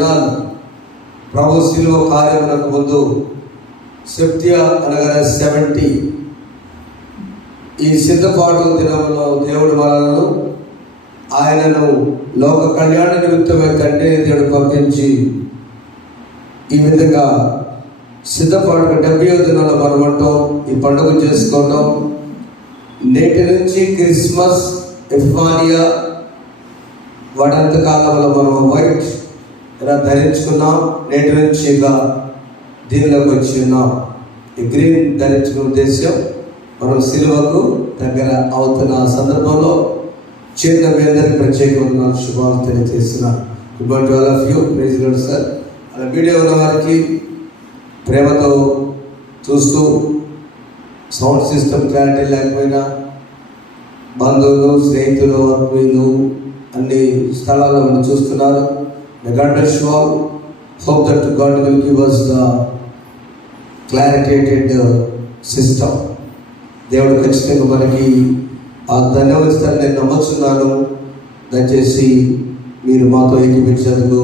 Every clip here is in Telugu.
దినాలు ప్రభు శిలువ కార్యములకు ముందు సెప్తియా అనగా 70 ఈ సిద్ధపాటు దినములో దేవుడు మనలను ఆయనను లోక కళ్యాణ నిమిత్తమై తండ్రి దేవుడు పంపించి ఈ విధంగా సిద్ధపాటు 70వ దినంలో మనం ఉంటాం. ఈ పండుగ చేసుకోవటం నేటి నుంచి క్రిస్మస్ ఎఫ్మానియా వడంత కాలంలో మనం వైట్ ఇలా ధరించుకున్నాం. నేటి నుంచి ఇక దీనిలోకి వచ్చి ఉన్నాం. ఈ గ్రీన్ ధరించుకున్న ఉద్దేశం మనం సిలువకు దగ్గర అవుతున్న సందర్భంలో చేరిన మీ అందరికీ ప్రత్యేకమైన శుభాలు తెలియజేస్తున్నాను. Good morning to all of you. Praise the Lord sir. అలా వీడియో ఉన్న వారికి ప్రేమతో చూస్తూ సౌండ్ సిస్టమ్ క్లారిటీ లేకపోయినా బంధువులు, స్నేహితులు, ఆత్మీయులు అన్ని స్థలాల్లో మనం చూస్తున్నారు. God bless you all. Hope that God will give us the clarified system. దేవుడు ఖచ్చితంగా మనకి ఆ ధన్యవాదాలు నేను నమ్ముతున్నాను. దయచేసి మీరు మాతో ఏకీపించేందుకు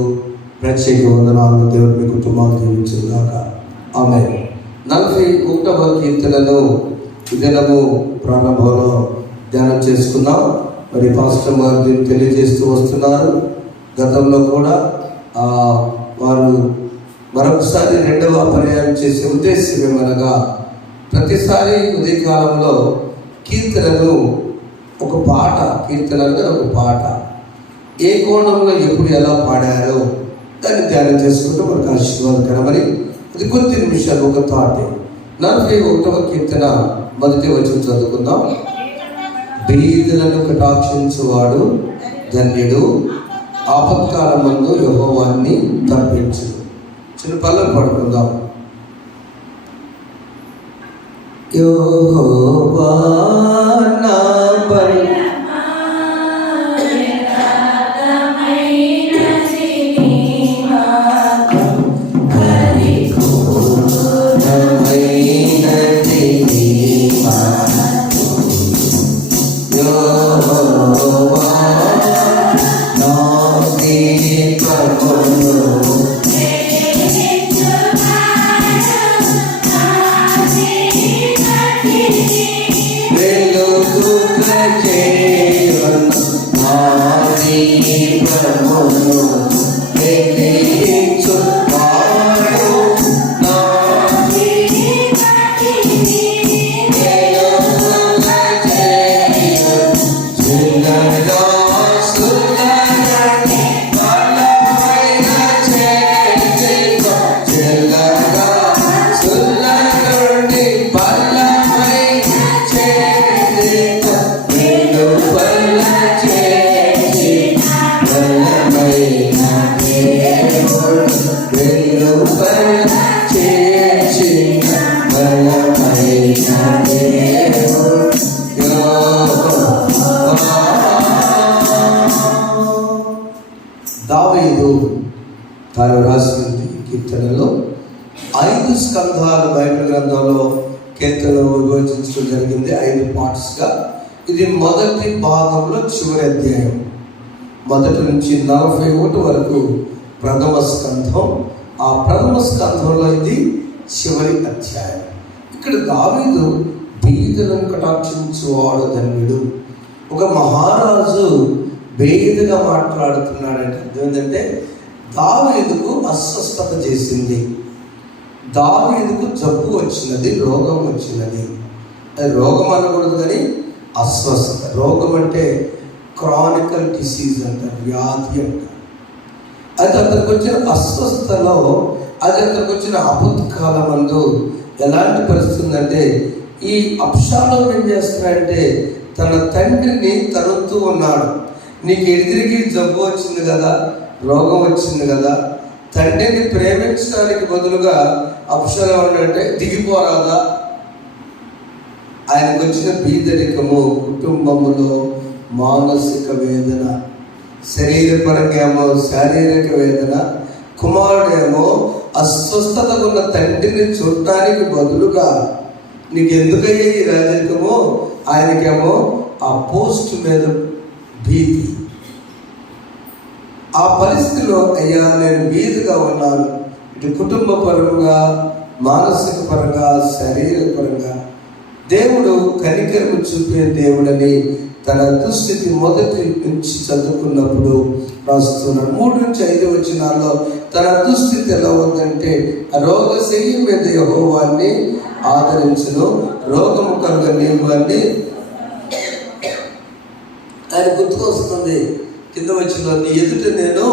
ప్రత్యేక వందనాలు. దేవుడు మీ కుటుంబాన్ని దీవించుగాక. ఆమేన్. 41వ కీర్తనను ఈ దినము ప్రారంభంలో ధ్యానం చేసుకున్నాం. మరి పాస్టర్ గారు దీన్ని తెలియజేస్తూ వస్తున్నారు. గతంలో కూడా వారు మరొకసారి రెండవ పర్యాయం చేసే ఉద్దేశం ఏమనగా ప్రతిసారి ఉదయకాలంలో కీర్తనను ఒక పాట, కీర్తనగా ఒక పాట ఏ కోణంలో ఎప్పుడు ఎలా పాడారో దాన్ని ధ్యానం చేసుకుంటూ మనకు ఆశీర్వాదకరమని అది కొద్ది నిమిషాలు ఒక థాట్. 41వ కీర్తన మొదటి వచనం చదువుకుందాం. బీదలను కటాక్షించువాడు ధన్యుడు, ఆపత్కాలమందు యెహోవాని తప్పించు. చిన్న పల్లవి పడుకుందాం. యెహోవా నా దావీదు తాను రాసిన కీర్తనలో 5 స్కంధాలు బైబిల్ గ్రంథంలో కీర్తనలో విభజించడం జరిగింది 5 పార్ట్స్గా. ఇది మొదటి భాగంలో చివరి అధ్యాయం. మొదటి నుంచి 41 వరకు ప్రథమ స్కంధం. ఆ ప్రథమ స్కంధంలో ఇది చివరి అధ్యాయం. ఇక్కడ దావీదు బీదలను కటాక్షించువాడు ధన్యుడు. ఒక మహారాజు బేదగా మాట్లాడుతున్నాడంటే అర్థం ఏంటంటే దావీదుకు అస్వస్థత చేసింది, దావీదుకు జబ్బు వచ్చినది, రోగం వచ్చినది. అది రోగం అనకూడదు కానీ అస్వస్థత. రోగం అంటే క్రానికల్ డిసీజ్ అంటారు, వ్యాధి అంటారు. అది అతనికి వచ్చిన అస్వస్థతలో, అది అతనికి వచ్చిన ఆపత్కాలం అందు ఎలాంటి పరిస్థితి ఉందంటే ఈ అబ్షాలోము ఏం చేస్తున్నాడంటే తన తండ్రిని తరుతూ ఉన్నాడు. నీకు ఎదిరికి జబ్బు వచ్చింది కదా, రోగం వచ్చింది కదా, తండ్రిని ప్రేమించడానికి బదులుగా అబ్షాలోము అంటే దిగిపోరాదా? ఆయనకు వచ్చిన బీదరికము, కుటుంబములో మానసిక వేదన, శరీరపరంగా ఏమో శారీరక వేదన, కుమారుడేమో అస్వస్థత ఉన్న తండ్రిని చూడటానికి బదులుగా నీకు ఎందుకయ్యే ఈ రాజరికమో, ఆయనకేమో ఆ పోస్ట్ మీద భీతి. ఆ పరిస్థితిలో అయ్యా నేను బీద ఉన్నాను. ఇటు కుటుంబ పరంగా, మానసిక పరంగా, శరీర పరంగా దేవుడు కనికరము చూపే దేవుడని తన దుస్థితి మొదటి నుంచి చదువుకున్నప్పుడు రాస్తున్నాడు. 3-5 వచనాల్లో తన దుస్థితి ఎలా ఉందంటే, రోగశయ్య మీద యెహోవాని ఆదరించును, రోగము కలుగని వాడిని ఆయన గుర్తుకొస్తుంది. కింద వచ్చిన నీ ఎదుట నేను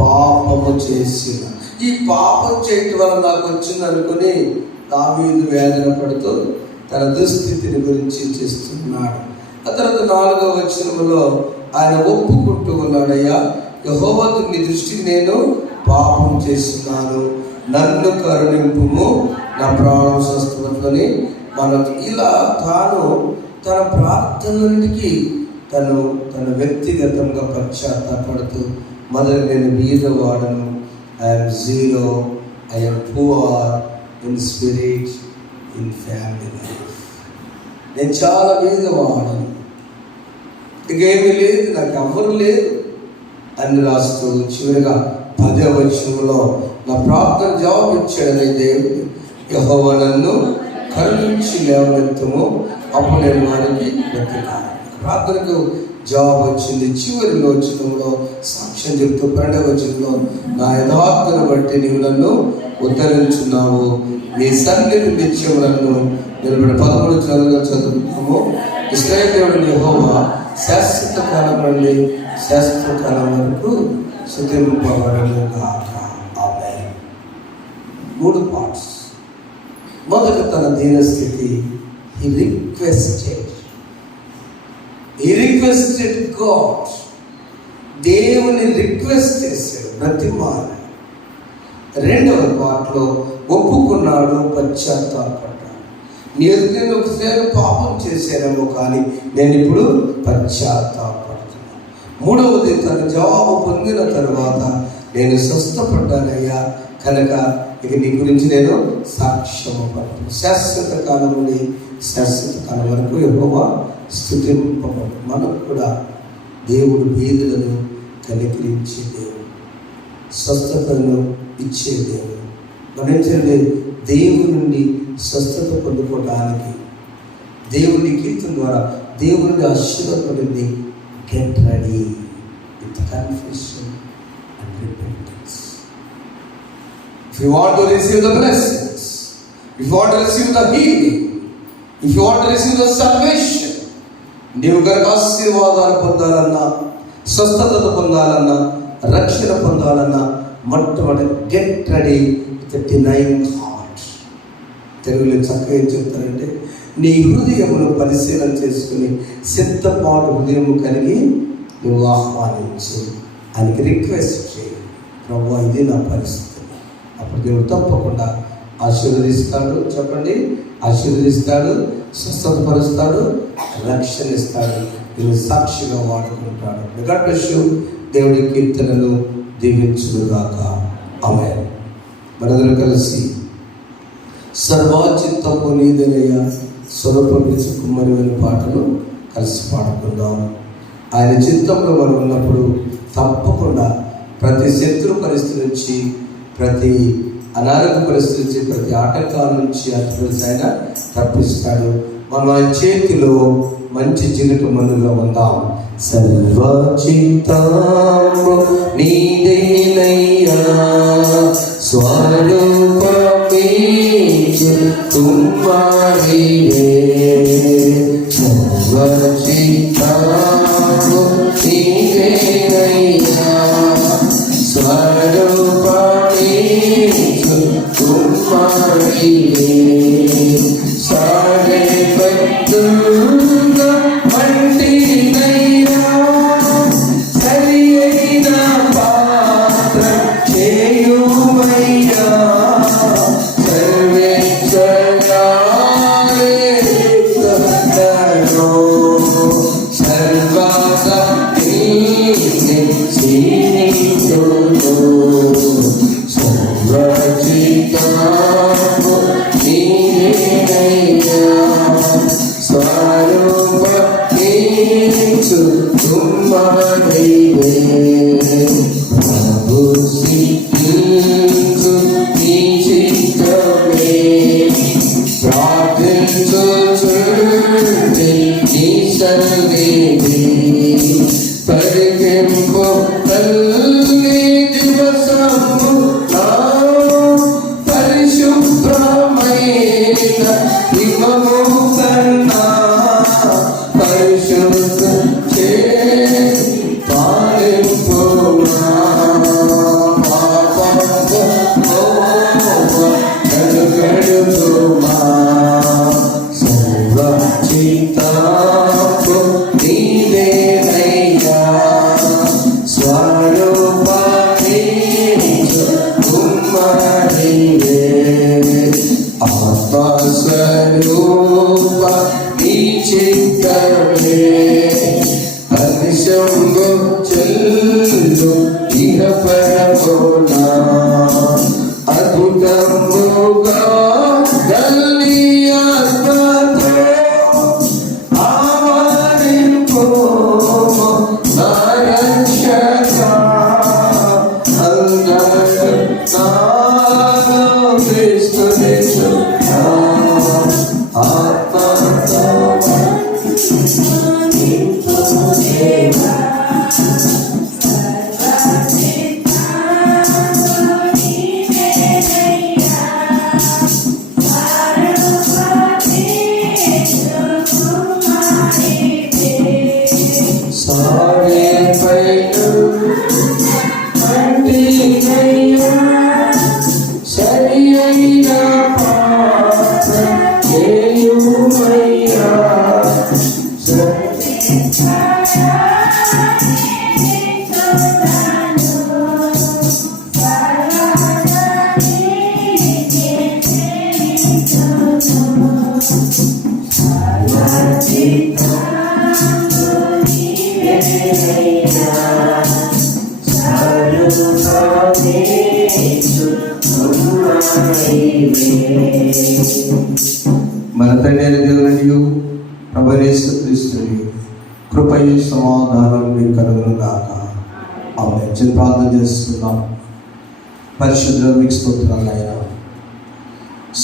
పాపము చేసిన, ఈ పాపం చేయటం వల్ల నాకు వచ్చింది అనుకుని దావీదు వేదన పడుతూ తన దుస్థితిని గురించి చేస్తున్నాడు. ఆ తర్వాత 4వ వచనంలో ఆయన ఒప్పుకుంటూ ఉన్నాడయ్యా, యెహోవా నీ దృష్టికి నేను పాపం చేస్తున్నాను, నన్ను కరుణింపుము, నా ప్రాణం స్వస్థతని మనం ఇలా తాను తన ప్రార్థనలన్నిటికీ తన వ్యక్తిగతంగా పశ్చాత్తాపడుతూ మొదలు నేను బీదవాడను, I'm zero, I'm poor in spirit, in family life, నేను చాలా బీదవాడను, ఇంకేమీ లేదు, నాకు ఎవ్వరు లేదు అని రాస్తూ చివరిగా 10వ వచనంలో నా ప్రార్థన జవాబు ఇచ్చాడని దేవుడు, యెహోవా నన్ను కరుణించి లేవనెత్తము, అప్పుడు నేను వారికి బ్రతికాను. ప్రార్థనకు జవాబు వచ్చింది. చివరి వచనంలో సాక్ష్యం చెప్తూ 12వ వచనంలో నా యథార్థను బట్టి నీవు నన్ను ఉద్ధరించున్నావు, నీ సన్నిధి నిత్యం నన్ను నిలబడి. 13 చదువుతున్నాము. ఇశ్రాయేలు దేవుడు యెహోవా శాశ్వత కాలం నుండి శాశ్వత కాలం వరకు స్తుతింపబడును గాక. ఆమేన్. 3 పార్ట్స్. మొదట తన దీనస్థితి, he requested God. దేవుని రిక్వెస్ట్ చేశాడు, బ్రతిమాలాడు. 2వ పార్ట్లో ఒప్పుకున్నాడు, పశ్చాత్తాపడ్డాడు. నేను ఒకసారి పాపం చేశానేమో, కానీ నేను ఇప్పుడు పశ్చాత్తాపడుతున్నాను. 3వది తన జవాబు పొందిన తర్వాత నేను స్వస్థపడ్డానయ్యా, కనుక ఇక నీ గురించి నేను సాక్ష్యము పడుతున్నాను. శాశ్వత కాలం నుండి శాశ్వత కాలం వరకు యెహోవా స్తుతింపబడు. మనకు కూడా దేవుడు బీదలను కనికరించే దేవుడు, స్వస్థతను ఇచ్చే దేవుడు. గమనించండి, దేవుని నుండి స్వస్థత పొందుకోవడానికి దేవుని కీర్తన ద్వారా దేవుని ఆశీర్వాదపడింది. Get ready with confession and repentance. If you want to receive the blessings, if you want to receive the healing, if you want to receive the salvation, నీవు కనుక ఆశీర్వాదాలు పొందాలన్నా, స్వస్థత పొందాలన్నా, రక్షణ పొందాలన్నా మొట్టమొదటి get ready with denying heart. తెలుగులో చక్కగా ఏం చెప్తారంటే, నీ హృదయమును పరిశీలన చేసుకుని సిద్ధపాటు హృదయము కలిగి నువ్వు ఆహ్వానించు, ఆయనకి రిక్వెస్ట్ చేయి, ప్రభువా ఇది నా పరిస్థితి. అప్పుడు దేవుడు తప్పకుండా ఆశీర్వదిస్తాడు. చెప్పండి, ఆశీర్వదిస్తాడు, స్వస్థతపరుస్తాడు, రక్షణ ఇస్తాడు, నేను సాక్షిగా వాడుకుంటాడు. God bless you. దేవుడి కీర్తనలు దీవించుగాక. ఆమేన్. మనందరం కలిసి సర్వాచిత్తము నీదనయ్యా స్వరూపమిచ్చు కుమ్మరి అనే పాటను కలిసి పాడుకుందాం. ఆయన చిత్తంలో మనం ఉన్నప్పుడు తప్పకుండా ప్రతి శత్రు పరిస్థితి నుంచి, ప్రతి అనారోగ్య పరిస్థితి నుంచి, ప్రతి ఆటంకాల నుంచి ఆయన తప్పిస్తాడు. మనం ఆయన చేతిలో మంచి జీవిత మనుగా ఉందాం. సర్వచిత్తము నీదేనయ్యా స్వరూపమిచ్చు కుమ్మరివే, సర్వచిత్తము నీదేనయ్యా స్వరూపమిచ్చు కుమ్మరివే, సాడే పట్టుగా మంటినయ్యా సరి అయిన పాత్ర చేయుమయ్యా, సర్వేశ్వరాలే సర్వశక్తిని సీనితుడు, సర్వచిత్తము నీదే చెల్లు నీ చిత్తమే ప్రార్థించుచుండి నీ సన్నిధి పరికింపు తల్లి దివసము నా పరిశుభ్రమైన హిమము కన్నా పరిశుద్ధ చే పాలింపుమా కడుగడుమా సర్వ చిత్తాపు నీవేనయ్యా స్వరూపమే కుమ్మరివే ఆత్మస్వరూప నీ చిత్తమే పరిశంభు చెల్లు ఇహ పరమునా అద్భుతముగా గల్లి ఆత్మతో ఆవరింపు నా రక్షక అందరు నాలో క్రీస్తుని చూడా ఆత్మతో సారే పైన అంటినయ్యా సరి అయిన పాత్ర చేయుమయ్యా మన తండ్రి అయిన దేవునియు ప్రభువైన యేసుక్రీస్తుని కృపయు సమాధానం మీకు కలుగును గాక. ఆమేన్. చిన్న ప్రార్థన చేస్తున్నాం. పరిశుద్ధుల మీకు స్తోత్రాలు ఆయన.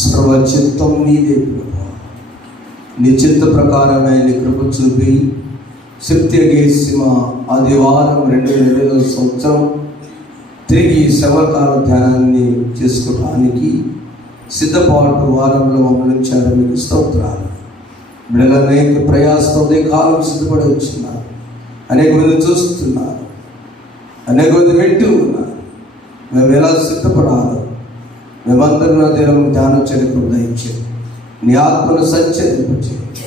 సర్వ చిత్తం నీదే ప్రభువా. నీ చిత్త ప్రకారమే నీ కృప చూపి సత్యగేసిమ ఆదివారం 2020 సంవత్సరం తిరిగి శ్రమకాల ధ్యానాన్ని చేసుకోవడానికి సిద్ధపాటు వారంలో మమ్మల్ని ఉంచారు. మీకు స్తోత్రాలు. బిడ్డలు అనేక ప్రయాసంతో కాలం సిద్ధపడి వచ్చిన్నారు. అనేక మంది చూస్తున్నారు, అనేక మంది వింటూ ఉన్నారు. మేము ఎలా సిద్ధపడాలో మేమందరం దినం ధ్యానం చేయడం దయచేయండి. నీ ఆత్మను సంచరింపచేయండి.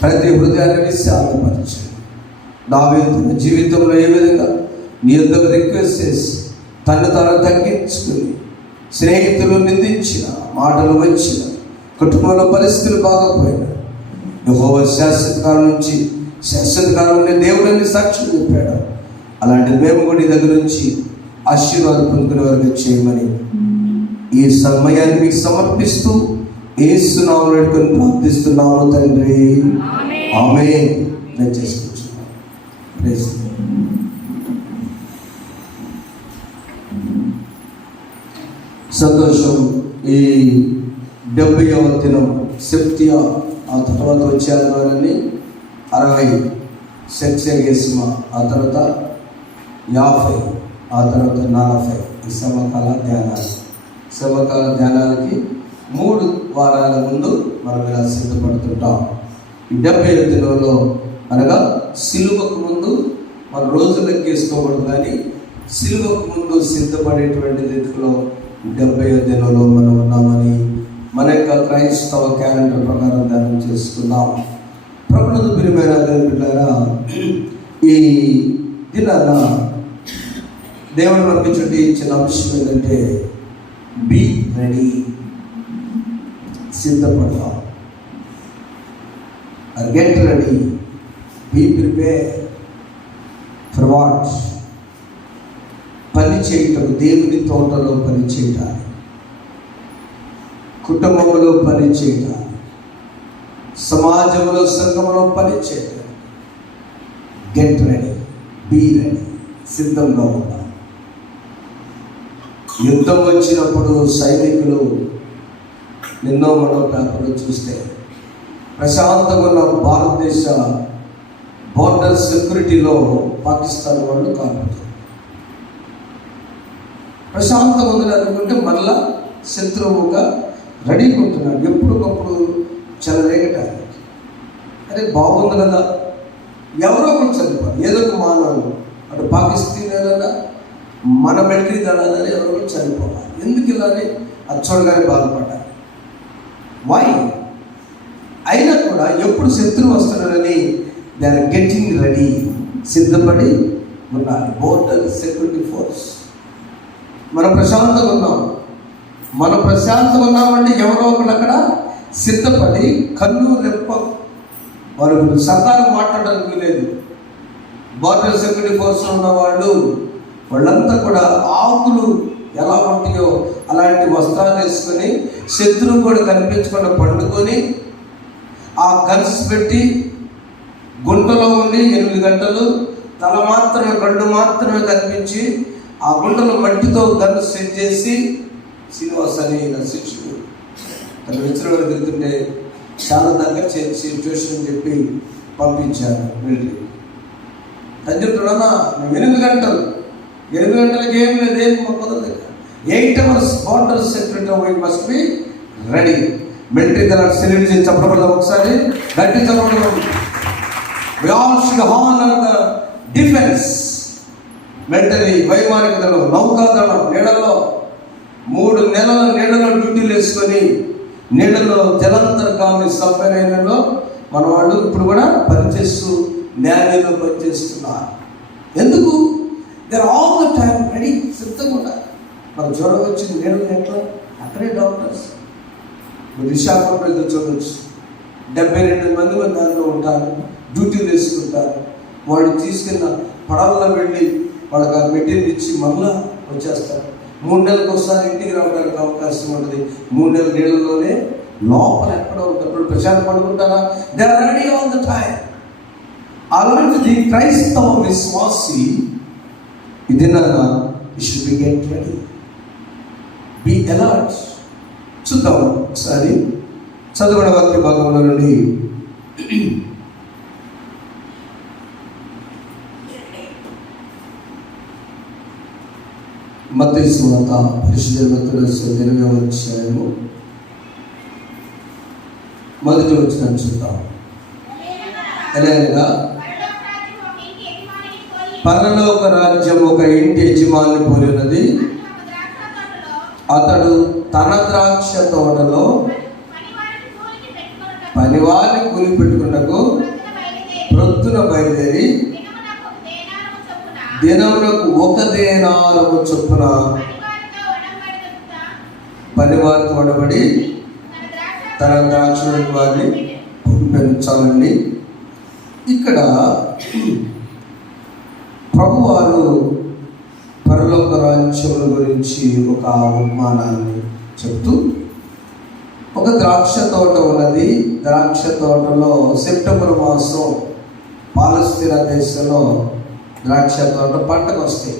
ప్రతి హృదయాన్ని విశాలపరచండి. దావీదు తన జీవితంలో ఏ విధంగా నీ యొద్దకు రిక్వెస్ట్ చేసి తను తగ్గించుకుని స్నేహితులు నిందించిన మాటలు వచ్చిన కుటుంబంలో పరిస్థితులు బాగపోయినా యెహోవా శాశ్వతకాలం నుంచి శాశ్వతకాలంలో దేవుడిని సాక్ష్యం చెప్పాడు. అలాంటి మేము కూడా నీ దగ్గర నుంచి ఆశీర్వాదం పొందుకునే వరకు చేయమని ఈ సమయాన్ని మీకు సమర్పిస్తూ యేసు నామములో వేడుకొని ప్రార్థిస్తున్నాము తండ్రి. ఆమేన్. నేను చేసుకుంటున్నాను. ప్రైజ్ సంతోషం. ఈ 70వ దినం సెప్తియా, ఆ తర్వాత వచ్చారు వారని 60 సెక్సెగేస్మ, ఆ తర్వాత 50, ఆ తర్వాత 40 ఈ సమకాల ధ్యానాలు. సమకాల ధ్యానాలకి 3 వారాల ముందు మనం ఇలా సిద్ధపడుతుంటాం. ఈ 70వ దినంలో అనగా సిలువకు ముందు మన రోజులు లెక్కేసుకోకూడదు, కానీ సిలువకు ముందు సిద్ధపడేటువంటి దిక్కులో 70వ దినంలో మనం ఉన్నామని మన యొక్క క్రైస్తవ క్యాలెండర్ ప్రకారం ధ్యానం చేసుకున్నాం. ప్రభునందు ప్రియమైన బిడ్డలారా, ఈ దినాన దేవుడు పంపించుంటే ఇచ్చిన అంశం ఏంటంటే బీ రెడీ, సిద్ధపడతాం. Get ready, be prepare for what? పని చేయటం, దేవుని తోటలో పని చేయటానికి, కుటుంబంలో పని చేయటానికి, సమాజంలో సంఘంలో పని చేయటానికి గెట్ రెడీ, బీ రెడీ, సిద్ధంగా ఉండాలి. యుద్ధం వచ్చినప్పుడు సైనికులు నిన్నో మనో పేపర్లు చూస్తే ప్రశాంతంగా ఉన్న భారతదేశ బోర్డర్ సెక్యూరిటీలో పాకిస్తాన్ వాళ్ళు కాపాడుతారు. ప్రశాంతంగా ఉందని అనుకుంటే మళ్ళా శత్రువుగా రెడీగా ఉంటున్నాడు ఎప్పటికప్పుడు చెలరేగటానికి. అదే బాగుంది కదా, ఎవరో ఒకరు చనిపోవాలి, ఏదో ఒక మానవులు, అటు పాకిస్తాన్ మన మిలిటరీ దళాలని ఎవరో ఒకరు చనిపోవాలి. ఎందుకు ఇలానే అచ్చోడుగానే బాధపడ్డారు. వై? అయినా కూడా ఎప్పుడు శత్రువు వస్తున్నాడని దే ఆర్ గెటింగ్ రెడీ, సిద్ధపడి ఉండాలి. Border security force. మనం ప్రశాంతంగా ఉన్నామంటే ఎవరో ఒకరు అక్కడ సిద్ధపడి కన్ను రెప్ప వారు సరదాగా మాట్లాడడానికి లేదు. బోర్డర్ సెక్యూరిటీ ఫోర్స్లో ఉన్న వాళ్ళంతా కూడా ఆకులు ఎలా ఉంటాయో అలాంటి వస్త్రాలు వేసుకొని శత్రువు కూడా కనిపించకుండా పండుకొని ఆ గన్స్ పెట్టి గుంటలో ఉండి 8 గంటలు తల మాత్రమే కళ్ళు మాత్రమే కనిపించి ఆ గుంటలో మట్టితో గన్స్ సెట్ చేసి శ్రీనివాస్ అని నా శిక్షకుడు తన మిత్రులు వెళ్తుంటే చాలా దగ్గర సిచ్యువేషన్ చెప్పి పంపించాను మిలిటరీ. అని చెప్తున్నా 8 గంటలకి ఏం లేదు, ఏం కుదరదు. 8 hours border security we must be ready. Military దళ సెల్యూట్ చేసి చెప్పడం ఒకసారి గట్టి చెప్పడం. We all should honor the defense. Military, వైమానిక దళం, నౌకాదళం నీడలో 3 నెలల నీడలో డ్యూటీలు వేసుకొని నీడలో జలాంతర్గామి సబ్మెరైన్లో మన వాళ్ళు ఇప్పుడు కూడా పనిచేస్తూ నేవీలో పనిచేస్తున్నారు. ఎందుకు? They are all the time ready, సిద్ధంగా ఉండాలి. మన జ్వరం వచ్చింది నీడలు ఎట్లా, అక్కడే డాక్టర్స్. విశాఖపట్నం వెళ్తే చూడవచ్చు, 72 మంది దానిలో ఉంటారు, డ్యూటీలు వేసుకుంటారు. వాళ్ళు తీసుకెళ్ళిన పడవలో వెళ్ళి వాళ్ళకి ఆ మెటీరియల్ ఇచ్చి మళ్ళా వచ్చేస్తారు. 3 నెలలకు ఒకసారి ఇంటికి రావడానికి అవకాశం ఉంటుంది. 3 నెలల నీళ్ళలోనే లోపల ఎక్కడ ఉంటారు, ప్రశాంతం పడుకుంటారా? They are ready all the time. అలాంటిది క్రైస్తవ విశ్వాసి ఇది should be get ready, be alert. చూద్దాం ఒకసారి చదువుకున్న వాక్య భాగంలో నుండి మత్తయి సువార్త పరిశుద్ధ 8వ అధ్యాయము మొదటి వచనం చూద్దాం. ఎలాగనగా పరలోక రాజ్యం ఒక ఇంటి యజమాని పోలి ఉన్నది. అతడు తన ద్రాక్ష తోటలో పనివారిని కూలి పెట్టుకున్నకు ప్రొద్దున బయలుదేరి దినమునకు 1 దేనారము చొప్పున పనివారితో వడబడి తన ద్రాక్ష వారిని పెంచాలండి. ఇక్కడ ప్రభువారు పరలోక రాజ్యముల గురించి ఒక ఉపమానాన్ని చెప్తూ, ఒక ద్రాక్ష తోట ఉన్నది. ద్రాక్ష తోటలో సెప్టెంబర్ మాసం పాలస్తీనా దేశంలో ద్రాక్ష తోట పంటకు వస్తాయి.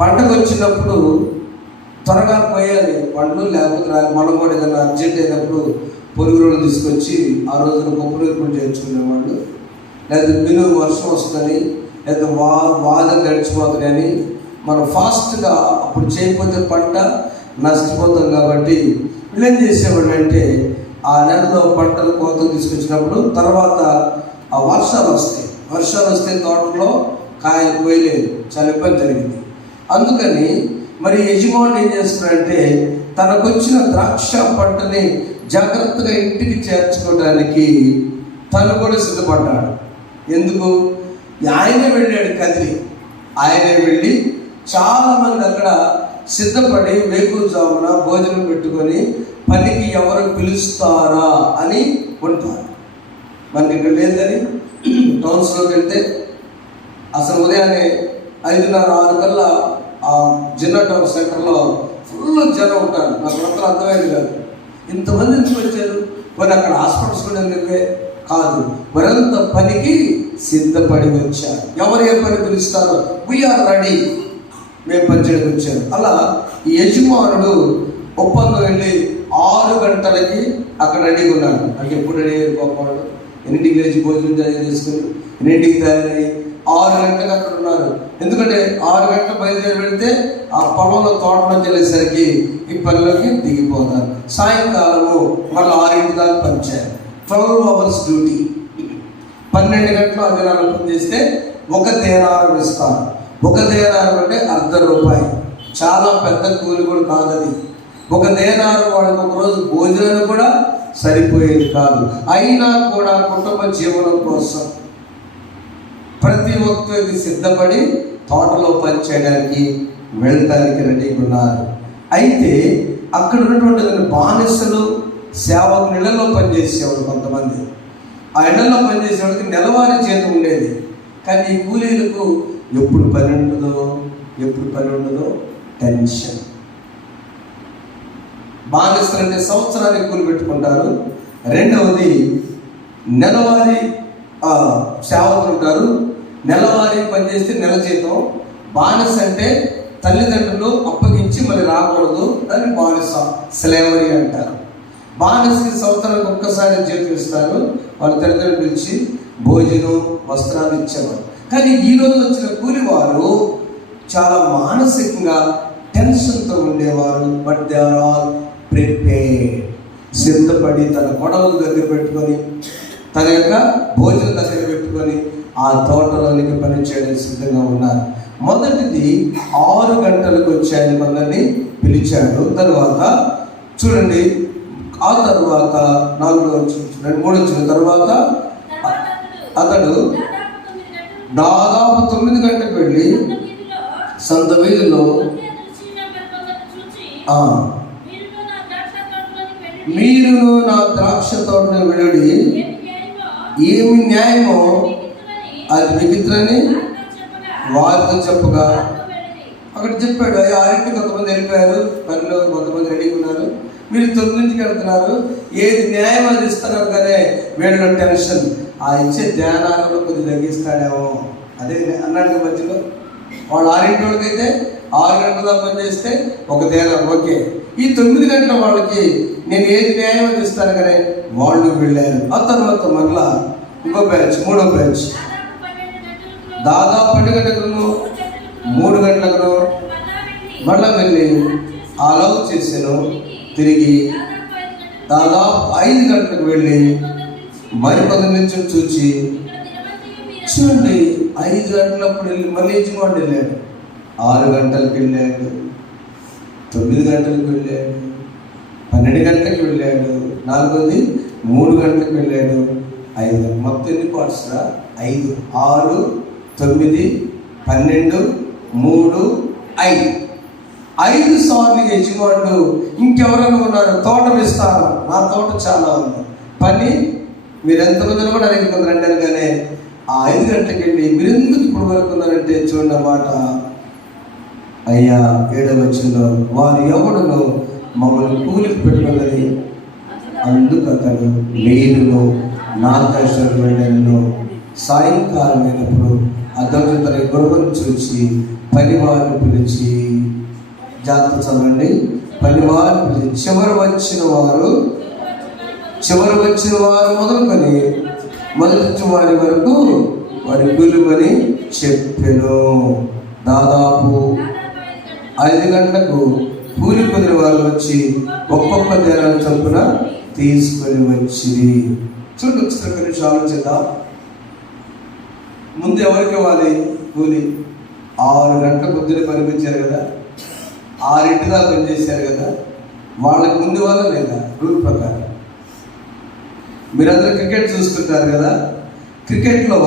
పంటకు వచ్చినప్పుడు త్వరగా పోయాలి పండ్లు, లేకపోతే మనం కూడా ఏదైనా అర్జెంట్ అయినప్పుడు పొరుగు రోజులు తీసుకొచ్చి ఆ రోజున గొప్ప నీరు చేర్చుకునేవాళ్ళు. లేదా మినుము వర్షం వస్తుందని, లేదా వాదం గడిచిపోతుందని మనం ఫాస్ట్గా అప్పుడు చేయకపోతే పంట నష్టపోతాం. కాబట్టి వీళ్ళు ఏం చేసేవాళ్ళు అంటే ఆ నెలలో పంటలు కోత తీసుకొచ్చినప్పుడు తర్వాత ఆ వర్షాలు వస్తే తోటలో కాయలు కోయలేదు, చాలా ఇబ్బంది జరిగింది. అందుకని మరి యజమాని ఏం చేస్తున్నాడంటే తనకొచ్చిన ద్రాక్ష పంటని జాగ్రత్తగా ఇంటికి చేర్చుకోవడానికి తను కూడా సిద్ధపడ్డాడు. ఎందుకు? ఆయనే వెళ్ళాడు కదిలి, ఆయనే వెళ్ళి చాలామంది అక్కడ సిద్ధపడి వేకువజామున భోజనం పెట్టుకొని పనికి ఎవరు పిలుస్తారా అని ఉంటారు. మనకి ఇక్కడ లేదని టౌన్స్లోకి వెళ్తే అసలు ఉదయాన్నే 5:30-6 కల్లా ఆ జిల్లా టౌన్ సెంటర్లో ఫుల్ జనం ఉంటారు. నాకు అంతా అర్థమైంది కాదు, ఇంతమంది ఎందుకు వచ్చారు? మరి అక్కడ హాస్పిటల్స్ కూడా ఎందుకే కాదు, మరింత పనికి సిద్ధపడి వచ్చారు. ఎవరు ఏ పని పిలుస్తారో వీఆర్ రెడీ. మేము పనిచేయడానికి వచ్చారు. అలా ఈ యజమానుడు ఒప్పందం వెళ్ళి 6 గంటలకి అక్కడ రెడీగా ఉన్నాడు. అంటే ఎప్పుడు రెడీ అయ్యారు పాపవాడు, ఎన్నింటికి లేచి భోజనం చేసుకుని ఎన్నింటికి తయారయ్యి 6 గంటలకు అక్కడ ఉన్నారు. ఎందుకంటే 6 గంటలు బయలుదేరి వెళ్తే ఆ పొలంలో తోటలోకి వెళ్ళేసరికి ఈ పనిలోకి దిగిపోతారు. సాయంకాలము మళ్ళీ 6 దాకా పనిచేయాలి. 12 hours డ్యూటీ. 12 గంటలు ఆ దినాలు పనిచేస్తే 1 దేనారం ఇస్తారు. 1 దేనారం అంటే ₹1.50. చాలా పెద్ద కూలి కూడా కాదు అది. 1 దేనారం వాడికి ఒక రోజు భోజనాలు కూడా సరిపోయేది కాదు. అయినా కూడా కుటుంబ జీవనం కోసం ప్రతి ఒక్కరికి సిద్ధపడి తోటలో పనిచేయడానికి వెళ్ళడానికి రెడీగా ఉన్నారు. అయితే అక్కడ ఉన్నటువంటి బానిసలు సేవకు ఇళ్లలో పనిచేసేవాడు. కొంతమంది ఆ ఇళ్లలో పనిచేసేవాడికి నెలవారీ జీతం ఉండేది. కానీ ఈ కూలీలకు ఎప్పుడు పని ఉండదో టెన్షన్. బానిసలు అంటే సంవత్సరానికి కూలి పెట్టుకుంటారు. రెండవది నెలవారీ సేవకులు ఉంటారు. నెలవారీ పనిచేస్తే నెల జీతం. బానిస అంటే తల్లిదండ్రులు అప్పగించి మళ్ళీ రాకూడదు, దాన్ని బానిస స్లేవరీ అంటారు. బానిసకి సంవత్సరానికి ఒక్కసారి జీతం ఇస్తారు. వాళ్ళ తల్లిదండ్రులు పిలిచి భోజనం వస్త్రాలు ఇచ్చేవారు. కానీ ఈరోజు వచ్చిన కూలి వారు చాలా మానసికంగా టెన్షన్తో ఉండేవారు. But they are all prepared. సిద్ధపడి తన గొడవలు దగ్గర పెట్టుకొని, తన యొక్క భోజనం దగ్గర పెట్టుకొని ఆ తోటలోనికి పని చేయడానికి సిద్ధంగా ఉన్నారు. మొదటిది 6 గంటలకు వచ్చి ఆయన కొందరిని పిలిచాడు. తర్వాత చూడండి, ఆ తర్వాత 4 వచ్చిన తర్వాత అతడు దాదాపు 9 గంటలకు వెళ్ళి సంత వీధిలో మీరును నా ద్రాక్ష తోటను వెళ్ళి ఏమి న్యాయమో అది మిగిలిని వారితో చెప్పగా అక్కడ చెప్పాడు. 6 కొంతమంది వెళ్ళిపోయారు, పనిలో కొంతమంది రెడీగా ఉన్నారు. మీరు 9 వెళ్తున్నారు, ఏది న్యాయం అది ఇస్తున్నారు. కానీ వీళ్ళ టెన్షన్, ఆ ఇచ్చే ధ్యానాలలో కొద్దిగా తగ్గిస్తాడేమో అదే అన్నాడు మధ్యలో. వాళ్ళు 6 వాళ్ళకైతే 6 గంటల దాకా పని చేస్తే 1 ధ్యానం ఓకే. ఈ 9 గంటల వాళ్ళకి నేను ఏది న్యాయం అది ఇస్తాను కానీ వాళ్ళు వెళ్ళారు. ఆ తర్వాత మరలా ఇంకో బ్యాచ్, 3వ బ్యాచ్ దాదాపు 12 గంటలకు 3 గంటలకు మళ్ళా వెళ్ళి అలౌ చేశాను. తిరిగి దాదాపు 5 గంటలకు వెళ్ళి మరికొంత నుంచి చూచి చూడండి 5 గంటలప్పుడు వెళ్ళి మళ్ళీ యజమానుడు వెళ్ళాడు. 6 గంటలకు వెళ్ళాడు, 9 గంటలకు వెళ్ళాడు, 12 గంటలకు వెళ్ళాడు, 4వది 3 గంటలకు వెళ్ళాడు, 5 మొత్తం ఎన్ని పార్ట్స్ రా? 5, 6, 9, 12, 3, 5 5 సార్లు యజమానుడు ఇంకెవరైనా ఉన్నారు తోట విస్తారం, నా తోట చాలా ఉంది, పని మీరు ఎంతమంది కూడా అనేక కొందరు అంటారు. కానీ ఆ 5 గంటలకు వెళ్ళి మీరు ఎందుకు ఇప్పుడు వరకు ఉన్నారంటే చూడండి మాట అయ్యా 7వ వచనంలో వారు ఎవడును మమ్మల్ని కూలికి పెట్టుకున్నది అందుకు అతడు మీరును నా దర్శనం వెళ్ళను. సాయంకాలం అయినప్పుడు అతడు తన గొడవను చూసి పనివారిని పిలిచి జాగ్రత్త చదవండి. పనివారిని పిలిచి చివరి వచ్చిన వారు మొదలుకొని మొదటి వారి వరకు వారి కూలిమని చెప్పెను. దాదాపు 5 గంటలకు కూలి కుదిరి వారు వచ్చి ఒక్కొక్క దినాన్ని చొప్పున తీసుకొని వచ్చి చూడండి. ఒకసారి కొంచెం ఆలోచిద్దాం. ముందు ఎవరికి ఇవ్వాలి కూలి? 6 గంటల పొద్దున పనిపించారు కదా, 6 దాకా పనిచేశారు కదా, వాళ్ళకి ముందు వాళ్ళ లేదా? రూల్ ప్రకారం మీరందరూ క్రికెట్ చూస్తుంటారు కదా, క్రికెట్లో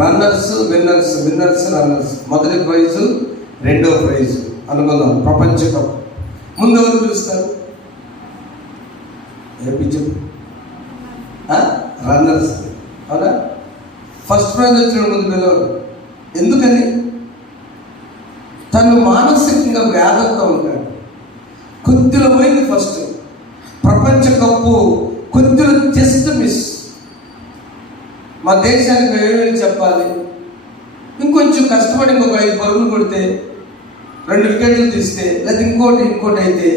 రన్నర్స్ విన్నర్స్, రన్నర్స్, మొదటి ప్రైజు 2వ ప్రైజు అనుకుందాం. ప్రపంచ కప్ ముందు ఎవరు పిలుస్తారు? రన్నర్స్, అవునా? ఫస్ట్ ప్రైజ్ వచ్చిన ముందు పిలవరు. ఎందుకని? తను మానసికంగా వ్యాధంతో ఉంటాడు. కొద్దిలో పోయింది ఫస్ట్ ప్రపంచ కప్పు, కొద్దిలో జస్ట్ మిస్. మా దేశానికి ఏమేమి చెప్పాలి, ఇంకొంచెం కష్టపడి ఇంకొక 5 పరుగులు కొడితే 2 వికెట్లు తీస్తే, లేదా ఇంకోటి అయితే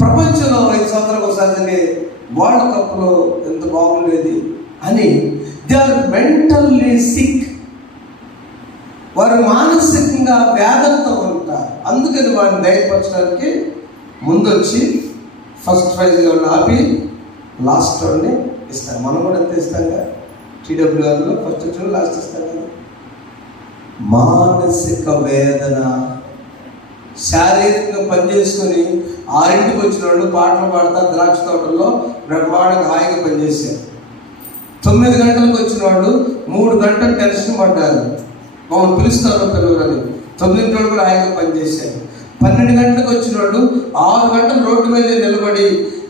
ప్రపంచంలో 5 సంవత్సరాలకు ఒకసారి జరిగే వరల్డ్ కప్లో ఎంత బాగుండేది అని దే ఆర్ మెంటల్లీ సిక్. వారు మానసికంగా వేదనతో ఉంటారు. అందుకని వారిని ధైర్యపరచడానికి ముందొచ్చి ఫస్ట్ ప్రైజ్గా ఆపి లాస్ట్ రౌండ్ని ఇస్తారు. మనం కూడా ఎంత ఇస్తాం కదా, TWRలో ఫస్ట్ వచ్చిన లాస్ట్ ఇస్తాం కదా. మానసిక వేదన, శారీరకంగా పనిచేసుకొని 6ంటికి వచ్చిన వాళ్ళు పాటలు పాడతా ద్రాక్ష తోటల్లో బ్రహ్మాండంగా హాయిగా పనిచేశారు. 9 గంటలకు వచ్చిన వాళ్ళు 3 గంటలు టెన్షన్ పడ్డారు, మమ్మల్ని పిలుస్తారు పిల్లలని. 9 రోజులు కూడా హాయిగా పనిచేశారు. 12 గంటలకు వచ్చిన వాళ్ళు 6 గంటలు రోడ్డు మీద నిలబడి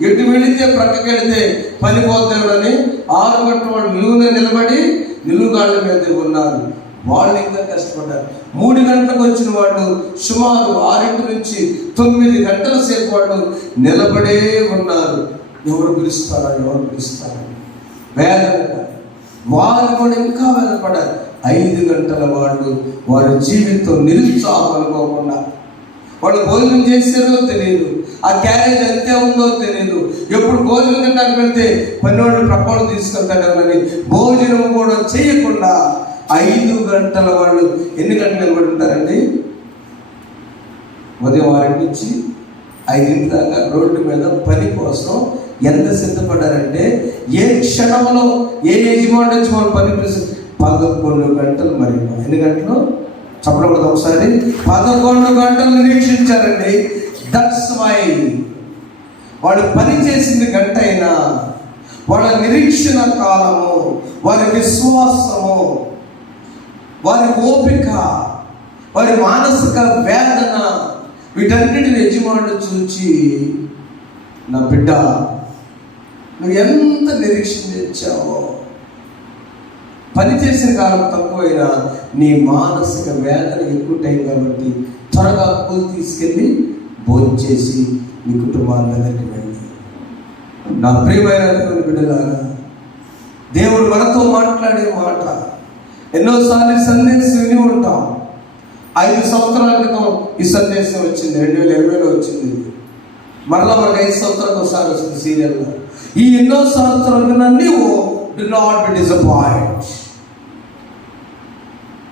ఎటు వెళితే ప్రక్కకి వెళితే పని పోతాడని 6 గంటల వాళ్ళు నిలబడి నిలువుగాళ్ళ మీద ఉన్నారు. వాళ్ళు ఇంకా కష్టపడ్డారు. 3 గంటలకు వచ్చిన వాళ్ళు సుమారు 6 నుంచి 9 గంటల సేపు వాళ్ళు నిలబడే ఉన్నారు. ఎవరు పిలుస్తారా వేదన. వారు కూడా ఇంకా వేదపడ్డారు. 5 గంటల వాళ్ళు వారి జీవితం నిరుత్సాహం అనుకోకుండా, వాళ్ళు భోజనం చేసారో తెలియదు, ఆ క్యారేజ్ ఎంత ఉందో తెలియదు, ఎప్పుడు భోజనం తినడానికి వెళ్తే పనివాళ్ళు ప్రక్కలు తీసుకెళ్తాడని భోజనం కూడా చేయకుండా 5 గంటల వాళ్ళు ఎన్ని గంటలు నిలబడి ఉంటారండి? ఉదయం 6 నుంచి 5 దాకా రోడ్డు మీద పని కోసం ఎంత సిద్ధపడ్డారంటే, ఏ క్షణంలో ఏ యజమాని నుంచి వాళ్ళు పని పిలిచి 11 గంటలు. మరి ఎన్ని గంటలు చెప్పడం ఒకసారి 11 గంటలు నిరీక్షించారండి. దట్స్ వై వాళ్ళు పని చేసింది గంట అయినా వాళ్ళ నిరీక్షణ కాలము, వారి విశ్వాసము, వారి ఓపిక, వారి మానసిక వేదన, వీటన్నిటిని యజమానుడు చూచి, నా బిడ్డ నువ్వు ఎంత నిరీక్షించావో, పని చేసిన కాలం తక్కువైనా నీ మానసిక వేదన ఎక్కువ టైం కాబట్టి త్వరగా పూలు తీసుకెళ్ళి భోజనం చేసి నీ కుటుంబాల దగ్గరికి వెళ్ళి. నా ప్రియమైన బిడ్డలారా, దేవుడు మనతో మాట్లాడే మాట ఎన్నోసార్లు సందేశం విని ఉంటాం. 5 సంవత్సరాల క్రితం ఈ సందేశం వచ్చింది, 2020లో వచ్చింది. మరలా మనకు 5 సంవత్సరాలకు ఒకసారి వస్తుంది సీరియల్లో. ఈ ఎన్నో సంవత్సరాలు నీవు డు నాట్ బి డిసప్పాయింట్.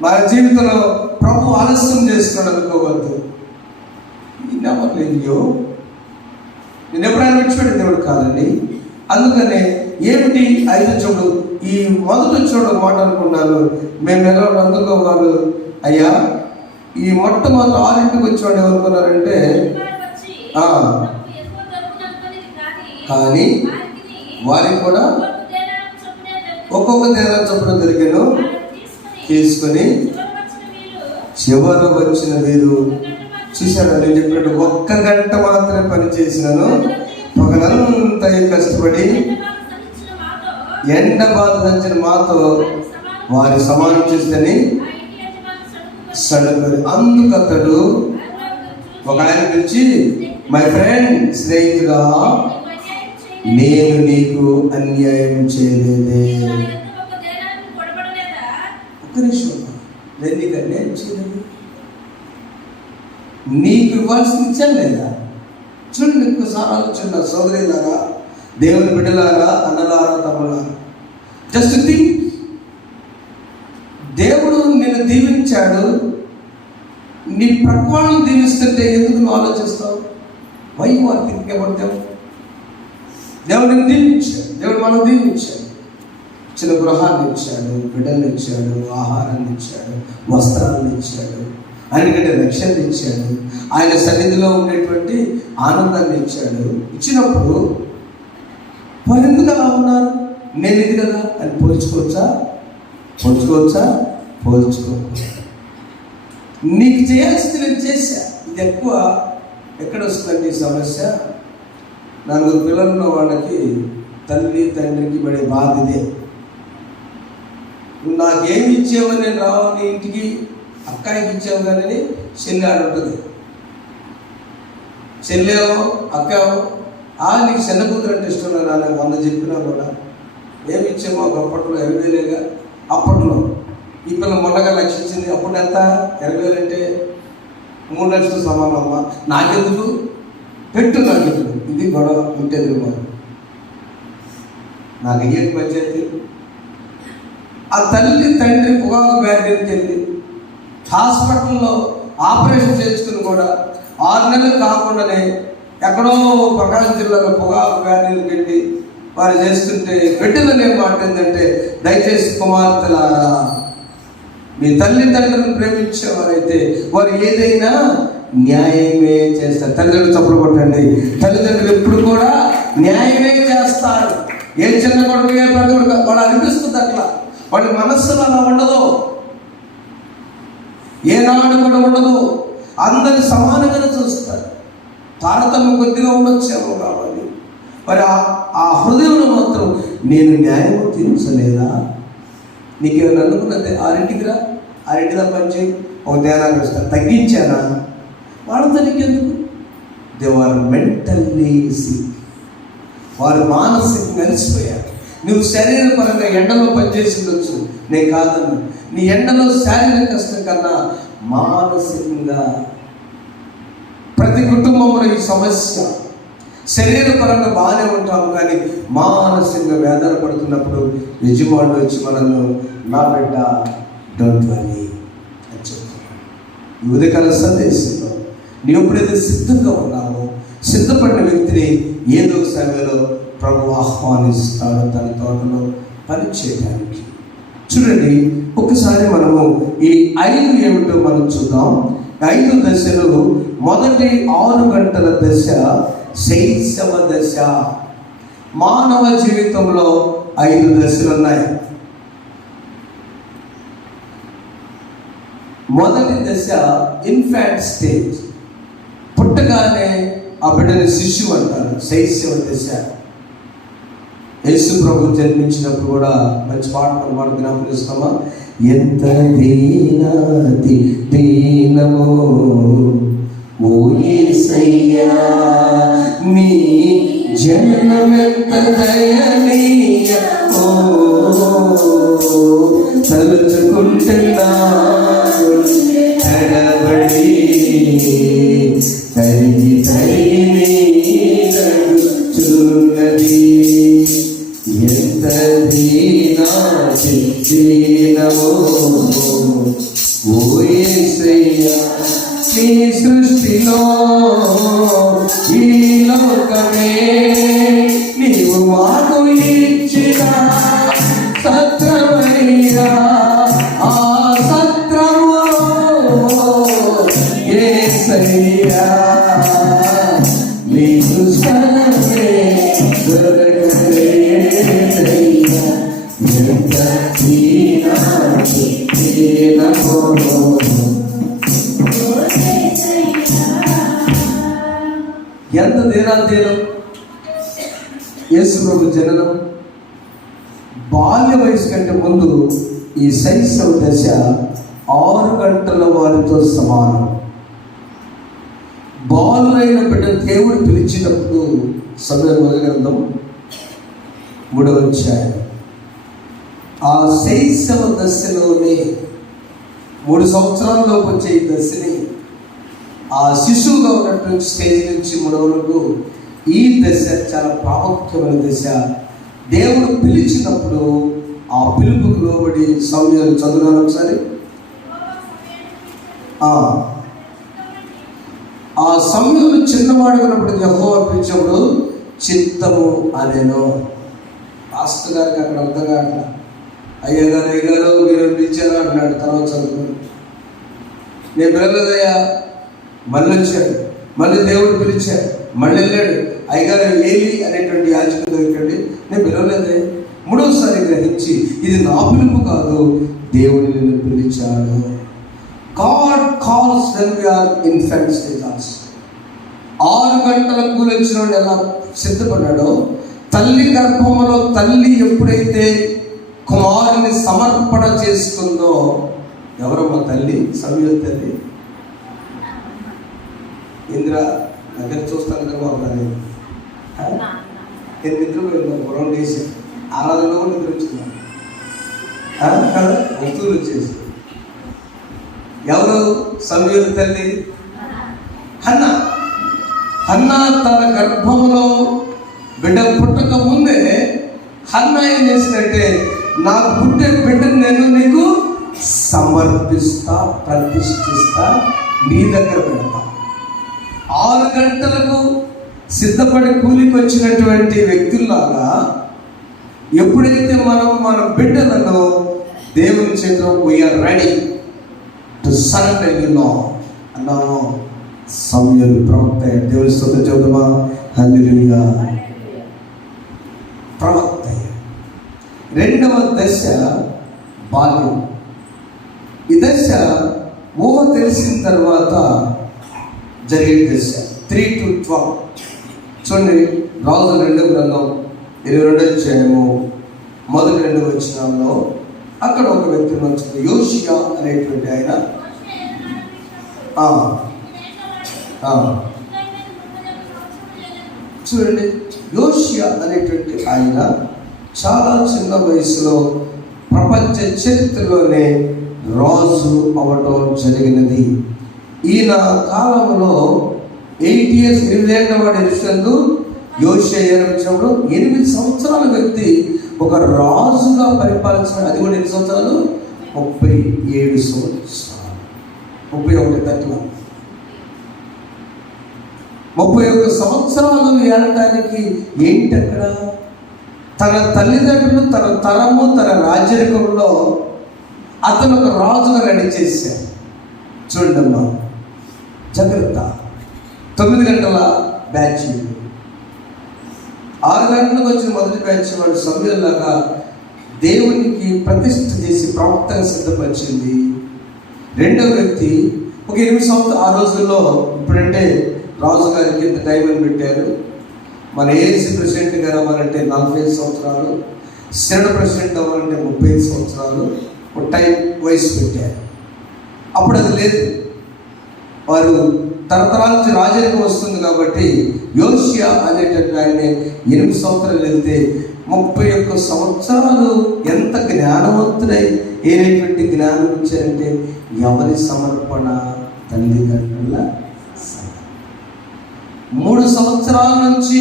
మన జీవితంలో ప్రభు ఆలస్యం చేస్తున్నాడు అనుకోవద్దు. నమ్మలేదు, నేను ఎప్పుడైనా విడిచిపెట్టిన దేవుడు కాదండి. అందుకనే ఏమిటి 5 చూడు, ఈ మొదటి చూడు మాట అనుకున్నాను. మేము ఎలా అందులో వాళ్ళు, అయ్యా ఈ మొట్టమొదటి 6ంటికి వచ్చేవాడు ఏమనుకున్నారంటే, కానీ వారికి కూడా ఒక్కొక్క దేనా చొప్పున దొరికాను తీసుకొని చివరి వచ్చిన వీరు చూశాడు. నేను చెప్పినట్టు 1 గంట మాత్రమే పని చేసినాను, పగలంతా కష్టపడి ఎండ బాధ దంచిన మాతో వారి సమానం చేస్తేనే సడుకొని. అందుకతడు ఒక ఆయన పిలిచి, మై ఫ్రెండ్, స్నేహితుడా, నేను నీకు అన్యాయం చేయలేదే. ఒక్క నిమిషం, నేను నీకు అన్యాయం చేయలేదు, నీకు ఇవ్వాల్సింది ఇచ్చాను లేదా? చూడండి, ఎక్కువసారి ఆలోచన సోదరిలాగా, దేవుని బిడ్డలాగా, అన్నలారా, తమ్ములారా, జస్ట్ థింక్. దేవుడు నిన్ను దీవించాడు, నీ ప్రకృతిని దీవిస్తుంటే ఎందుకు నువ్వు ఆలోచిస్తావు? Why you are thinking about them? దేవుడిని దీవించాడు, దేవుడు మనం దీవించాడు. చిన్న గృహాన్ని ఇచ్చాడు, బిడ్డలు ఇచ్చాడు, ఆహారాన్ని ఇచ్చాడు, వస్త్రాలను ఇచ్చాడు, ఆయనకంటే రక్షణ ఇచ్చాడు, ఆయన సన్నిధిలో ఉండేటువంటి ఆనందాన్ని ఇచ్చాడు. ఇచ్చినప్పుడు వారు ఎందుకు అలా ఉన్నారు? నేను ఇది కదా అని పోల్చుకోవచ్చా? పోల్చుకోవచ్చు. నీకు చేయాల్సింది నేను చేశా. ఇది ఎక్కువ ఎక్కడ వస్తుందండి ఈ సమస్య? 4 పిల్లలు ఉన్న వాళ్ళకి తల్లి తండ్రికి పడే బాధ ఇదే. నువ్వు నాకేమి ఇచ్చావు, నేను రావాలి ఇంటికి, అక్కాయికి ఇచ్చావు కానీ చెల్లి ఆడుంటుంది. చెల్లేమో అక్కేమో, నీకు చిన్న కూతురు అంటే ఇష్టం లేదా? 100 చెప్పినా కూడా ఏమి ఇచ్చామో అప్పట్లో 20,000 అప్పట్లో. ఈ పిల్ల మొన్నగా లక్షించింది, అప్పుడు ఎంత? 20,000 అంటే 3 లక్షలు సమానం అమ్మా, నాకెందుకు, పెట్టు నాకెందుకు, ఇది గొడవ ఉంటుంది. నాకు అయ్యేది పంచాయతీ. ఆ తల్లి తండ్రి పొగాకు బ్యాటరీకి వెళ్ళి హాస్పిటల్లో ఆపరేషన్ చేసుకుని కూడా 6 నెలలు కాకుండానే ఎక్కడో ప్రకాశం జిల్లాలో పొగాకు బ్యాటరీకి వెళ్ళి వారు చేస్తుంటే పెట్టిందనే మాట ఏంటంటే, దయచేసి కుమార్తెలారా, మీ తల్లిదండ్రులను ప్రేమించేవారైతే వారు ఏదైనా న్యాయమే చేస్తారు. తల్లిదండ్రులు చప్పుడు కొట్టండి. తల్లిదండ్రులు ఎప్పుడు కూడా న్యాయమే చేస్తారు. ఏ చిన్న కొడుకు ఏ పెద్ద కొడుకు వాళ్ళు అనిపిస్తుంది అట్లా, వాళ్ళ మనస్సులో అలా ఉండదు, ఏనాడు కూడా ఉండదు. అందరి సమానంగానే చూస్తారు. తారతమ్యం కొద్దిగా ఉండొచ్చేమో కావాలి, మరి ఆ హృదయంలో మాత్రం నేను న్యాయం తీర్చలేదా, నీకేమైనా అనుకున్నది 6ంటికి రా, 6ంటి దాకా పని చేయి, ఒక ధ్యానాన్ని వస్తారు, తగ్గించానా, వాళ్ళతో నీకెందుకు. దే ఆర్ మెంటల్లీ సిక్, వారు మానసికంగా అలసిపోయారు. నువ్వు శరీరపరంగా ఎండలో పనిచేసి ఉండొచ్చు, నేను కాదన్నా. నీ ఎండలో శారీరక కష్టం కన్నా మానసికంగా ప్రతి కుటుంబంలో ఈ సమస్య. శరీరపరంగా బాగానే ఉంటాం కానీ మానసికంగా వేదన పడుతున్నప్పుడు యజమానుడు వచ్చి మనల్ని, నా బిడ్డ డోంట్ వరీ అని చెప్తున్నాను. ఈ ఉదయకాల సందేశంలో నీవు ఎప్పుడైతే సిద్ధంగా ఉన్నావో, సిద్ధపడిన వ్యక్తిని ఏదో ఒక సమయంలో ప్రభు ఆహ్వానిస్తాడు తన తోటలో పని చేయడానికి. చూడండి, ఒకసారి మనము ఈ 5 ఏమిటో మనం చూద్దాం. 5 దశలు. మొదటి 6 గంటల దశ శైశవ దశ. మానవ జీవితంలో 5 దశలు ఉన్నాయి. మొదటి దశ ఇన్ఫాంట్ స్టేజ్, పుట్టగానే ఆ బిడ్డని శిశువు అంటారు, శైశవ దశ. యేసు ప్రభు జన్మించినప్పుడు కూడా మంచి పాట మనం జ్ఞాపకిస్తామా? ఎంత దీనాతి దీనమో ఓ యేసయ్యా, నీ జననమెంత దయనీయమో, తలుచుకుంటున్నా ఎడబడి తరిగి తరిగి చూన్నది. ఎంత దీనాతి దీనమో ఓ యేసయ్యా, నీ సృష్టిలో ఈ లోకమే నీవు మాకు ఇచ్చిన సత్రమయ్యా. ఆ సత్రములో యేసయ్యా, నీకు స్థలమే దొరకలేదయ్యా. ఎంత దీనాతి దీనమో. ఎంత దీనాతీనం. యేసు ప్రభు జననం బాల్య వయసు కంటే ముందు ఈ శైశవ దశ 6 గంటల వారితో సమానం. బాలురైన బిడ్డ దేవుడు పిలిచినప్పుడు, సమయం మొదటి గ్రంథం 3వ అధ్యాయం, ఆ శైశవ దశలోనే 3 సంవత్సరాల్లోకి వచ్చే ఈ దశని, ఆ శిశువుగా ఉన్నటువంటి స్టేజ్ నుంచి 3వ వరకు ఈ దశ చాలా ప్రాముఖ్యమైన దశ. దేవుడు పిలిచినప్పుడు ఆ పిలుపుకు లోబడి సమయాలు చదువున్నాను ఒకసారి. ఆ సమయంలో చిన్నవాడు ఉన్నప్పుడు యెహోవా పిలిచినప్పుడు చిత్తము అనేను. పాస్టర్ గారికి అక్కడ అర్థంగా అట్లా, అయ్యగారు మీరు పిలిచారా అన్నాడు. తర్వాత చదువుకున్నాను, నేను పిలవలేదయ్యా. మళ్ళీ వచ్చాడు, మళ్ళీ దేవుడు పిలిచాడు, మళ్ళీ వెళ్ళాడు. అయ్యగారు ఏలి అనేటువంటి యాజకుడు దగ్గరికి, నేను పిలవలేదే. 3వసారి గ్రహించి ఇది నా పిలుపు కాదు, దేవుడు నిన్ను పిలిచాడు. God calls when we are infant stage also. 6 గంటలకు వచ్చిన వాడు ఎలా సిద్ధపడ్డాడో, తల్లి గర్భంలో తల్లి ఎప్పుడైతే కుమారుని సమర్పణ చేసుకుందో, ఎవరమ్మా తల్లి? సమయం తల్లి ఇంద్ర దగ్గర చూస్తాను కదా. నేను నిద్రపోయినా పొలం వేసి ఆరాధనలో కూడా నిద్ర వచ్చిందా కదా, వస్తువులు వచ్చేసి. ఎవరు? సమయం తల్లి. హన్నా తన గర్భంలో బిడ్డ పుట్టక ముందే హన్నా ఏం చేసినట్టే, నాకు పుట్టే బిడ్డను నేను నీకు సమర్పిస్తా, ప్రతిష్ఠిస్తా, నీ దగ్గర పెడతా. 6 గంటలకు సిద్ధపడి కూలికి వచ్చినటువంటి వ్యక్తుల్లాగా ఎప్పుడైతే మనం మన బిడ్డలను దేవుని చేతిలో we are ready to surrender you Lord అన్నాము. సమూయేలు ప్రవక్త దేవుని స్తుతి చెబుదామా? హల్లెలూయా. ప్రవక్త. రెండవ దశ బాల్యం. ఈ దశ ఊహ తెలిసిన తర్వాత జరిగే దశ 3 to 12. చూడండి, రాజుల 2వ గ్రంథం 22వ అధ్యాయము మొదటి 2 వచనాల్లో అక్కడ ఒక వ్యక్తిని వచ్చింది, యోషియా అనేటువంటి ఆయన. చూడండి, యోషియా అనేటువంటి ఆయన చాలా చిన్న వయసులో ప్రపంచ చరిత్రలోనే రాజు అవటం జరిగినది. ఈయన కాలంలో 8 years 8 ఏళ్ల వాడు ఎలిసినందు యోషియా ఏర్పించినప్పుడు 8 సంవత్సరాల వ్యక్తి ఒక రాజుగా పరిపాలించిన. అది కూడా ఎన్ని సంవత్సరాలు? 37 సంవత్సరాలు. 31 సంవత్సరాలు ఏడటానికి ఏంటి అక్కడ? తన తల్లిదండ్రులు తన తరము తన రాజ్యరికంలో అతను ఒక రాజుగా రెడీ చేశారు. చూడమ్మా, జాగ్రత్త. 9 గంటల బ్యాచ్, 6 గంటలకు వచ్చిన మొదటి బ్యాచ్ వాడు సమయంలాగా దేవునికి ప్రతిష్ఠ చేసి ప్రవక్తగా సిద్ధపరిచింది. రెండవ వ్యక్తి ఒక 8 సంవత్సరాలు. ఆ రోజుల్లో ఇప్పుడంటే రాజుగారికి ఇంత టైం అని పెట్టారు. మన ఏసీ ప్రెసిడెంట్ గారు అవ్వాలంటే 45 సంవత్సరాలు, సెనెట్ ప్రెసిడెంట్ అవ్వాలంటే 35 సంవత్సరాలు ఒక టైం వయసు పెట్టారు. అప్పుడు అది లేదు. వారు తరతరాల నుంచి రాజరికం వస్తుంది కాబట్టి యోషియా అనేటువంటి ఆయన 8 సంవత్సరాలు వెళ్తే 31 సంవత్సరాలు ఎంత జ్ఞానవంతుడై ఏనేటువంటి జ్ఞానం ఇచ్చారంటే ఎవరి సమర్పణ? తల్లిదండ్రుల. 3 సంవత్సరాల నుంచి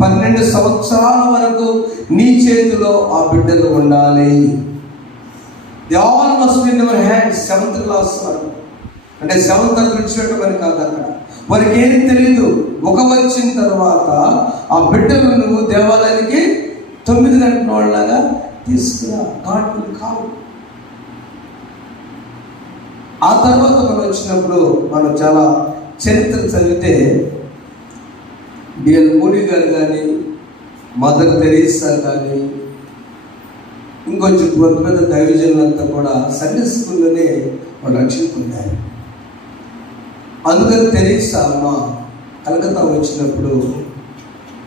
12 సంవత్సరాల వరకు నీ చేతిలో ఆ బిడ్డలు ఉండాలి. They all must be in your hands. 7th class వరకు, అంటే 7th తరగతి విడిచిపెట్టమని కాదు అక్కడ. వారికి ఏం తెలియదు. ఒక వచ్చిన తర్వాత ఆ బిడ్డలు నువ్వు దేవాలయానికి 9 గంటల వాళ్ళలాగా తీసుకురా. God will come. ఆ తర్వాత మనం వచ్చినప్పుడు మనం చాలా చరిత్ర చదివితే డిఎల్ మూడీ గారు కానీ, మదర్ తెరీసా కానీ, ఇంకొంచెం పెద్ద పెద్ద దైవజనులంతా కూడా సండే స్కూల్లోనే వాళ్ళు రక్షణ పొందారు. అందుకని తెరీసా అమ్మ కలకత్తా వచ్చినప్పుడు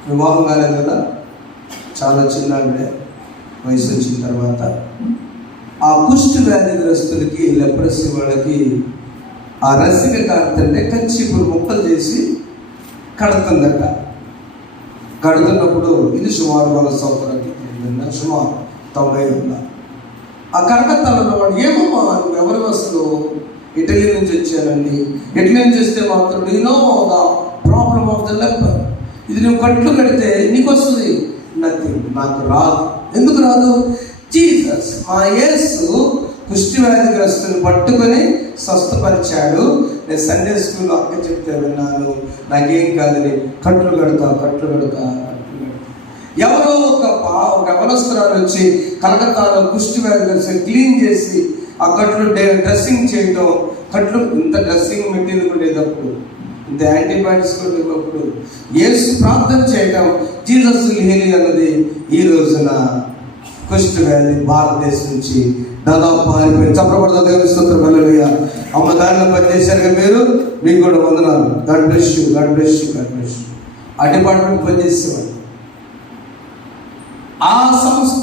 వివాహం కాలేదు కదా, చాలా చిన్నడే వయసు వచ్చిన తర్వాత ఆ కుష్టు వ్యాధిగ్రస్తులకి, లెప్రసీ వాళ్ళకి ఆ రసిక కార్తంటే కచ్చిపురు ముక్కలు చేసి కడుతుందట. కడుతున్నప్పుడు ఇది సుమారు 100 సంవత్సరాలకి సుమారు 90 ఉందా. ఆ కలకత్తాలో వాడు, ఏమమ్మా నువ్వు ఎవరి అసలు? ఇటలీ నుంచి వచ్చానండి. ఇటలీ నుంచి వస్తే మాత్రం you know the problem of the leopard. ఇది నువ్వు కట్లు కడితే నీకు వస్తుంది. నాకు రాదు. ఎందుకు రాదు? జీసస్, మా యేసు కుష్టి వ్యాధిగ్రస్తుని పట్టుకొని స్వస్థపరిచాడు. నేను సండే స్కూల్లో అక్క చెప్తే విన్నాను, నాకేం కాదని కట్లు కడతా. ఎవరో ఒక యవనస్తురాలు వచ్చి కలకత్తాలో కుష్టి వ్యాధిగ్రస్తుని క్లీన్ చేసి ఆ కట్లు డ్రెస్సింగ్ చేయటం, కట్లు ఇంత డ్రెస్సింగ్ మెటీరియల్ ఉండేటప్పుడు, ఇంత యాంటీబయాటిక్స్ కూడా ఇవ్వప్పుడు యేసు ప్రార్థన చేయటం, జీసస్ హీలింగ్ అన్నది ఈ రోజున కుష్టి వ్యాధి భారతదేశం నుంచి దాదాపు పారిపోయింది. చప్పబడతా దేవుని స్తోత్రం. హల్లెలూయా. అమ్మ దానిలో పనిచేశారుగా మీరు, మీకు కూడా వందనాలు. God bless you. ఆ డిపార్ట్మెంట్ పనిచేసేవాడు. ఆ సంస్థ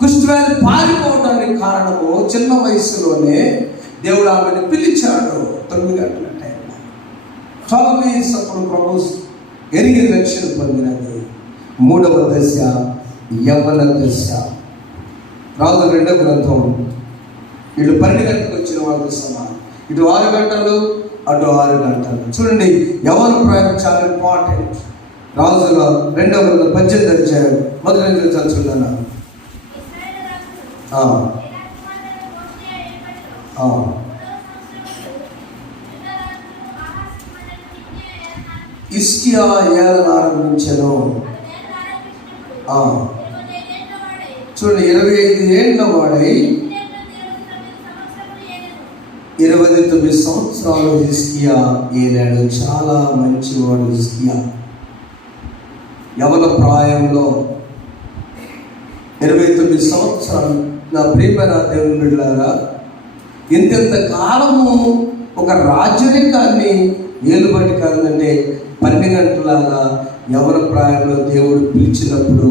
కుష్టి వ్యాధి పారిపోవడానికి కారణము చిన్న వయసులోనే దేవుడు ఆమెను పిలిచాడు. 9 గంటల టైంలో 12 years అప్పుడు ప్రపోజ్ ఎరిగి రక్షణ పొందినది. 3వ దశ యవ్వన దశ. రాజుల 2వ గ్రంథం. వీళ్ళు 12 గంటలకు వచ్చిన వాళ్ళతో సమానం. ఇటు 6 గంటలు అటు 6 గంటలు. చూడండి, యవ్వన ప్రాయం చాలా ఇంపార్టెంట్. రాజుల 2:18 అధ్యాయం మొదటి నుంచి చదువుతున్నాను. హిజ్కియా ఏలన ఆరంభించెను. చూడండి, 25 ఏళ్ళ వాడై 29 సంవత్సరాలు హిజ్కియా ఏలాడు. చాలా మంచివాడు హిజ్కియా. యవన ప్రాయంలో 29 సంవత్సరాలు. నా ప్రియమైన దేవుని బిడ్డలారా, ఇంత కాలము ఒక రాజ్యనికాన్ని ఏలుబడి కాదంటే 12 గంటలాగా యవన ప్రాయంలో దేవుడు పిలిచినప్పుడు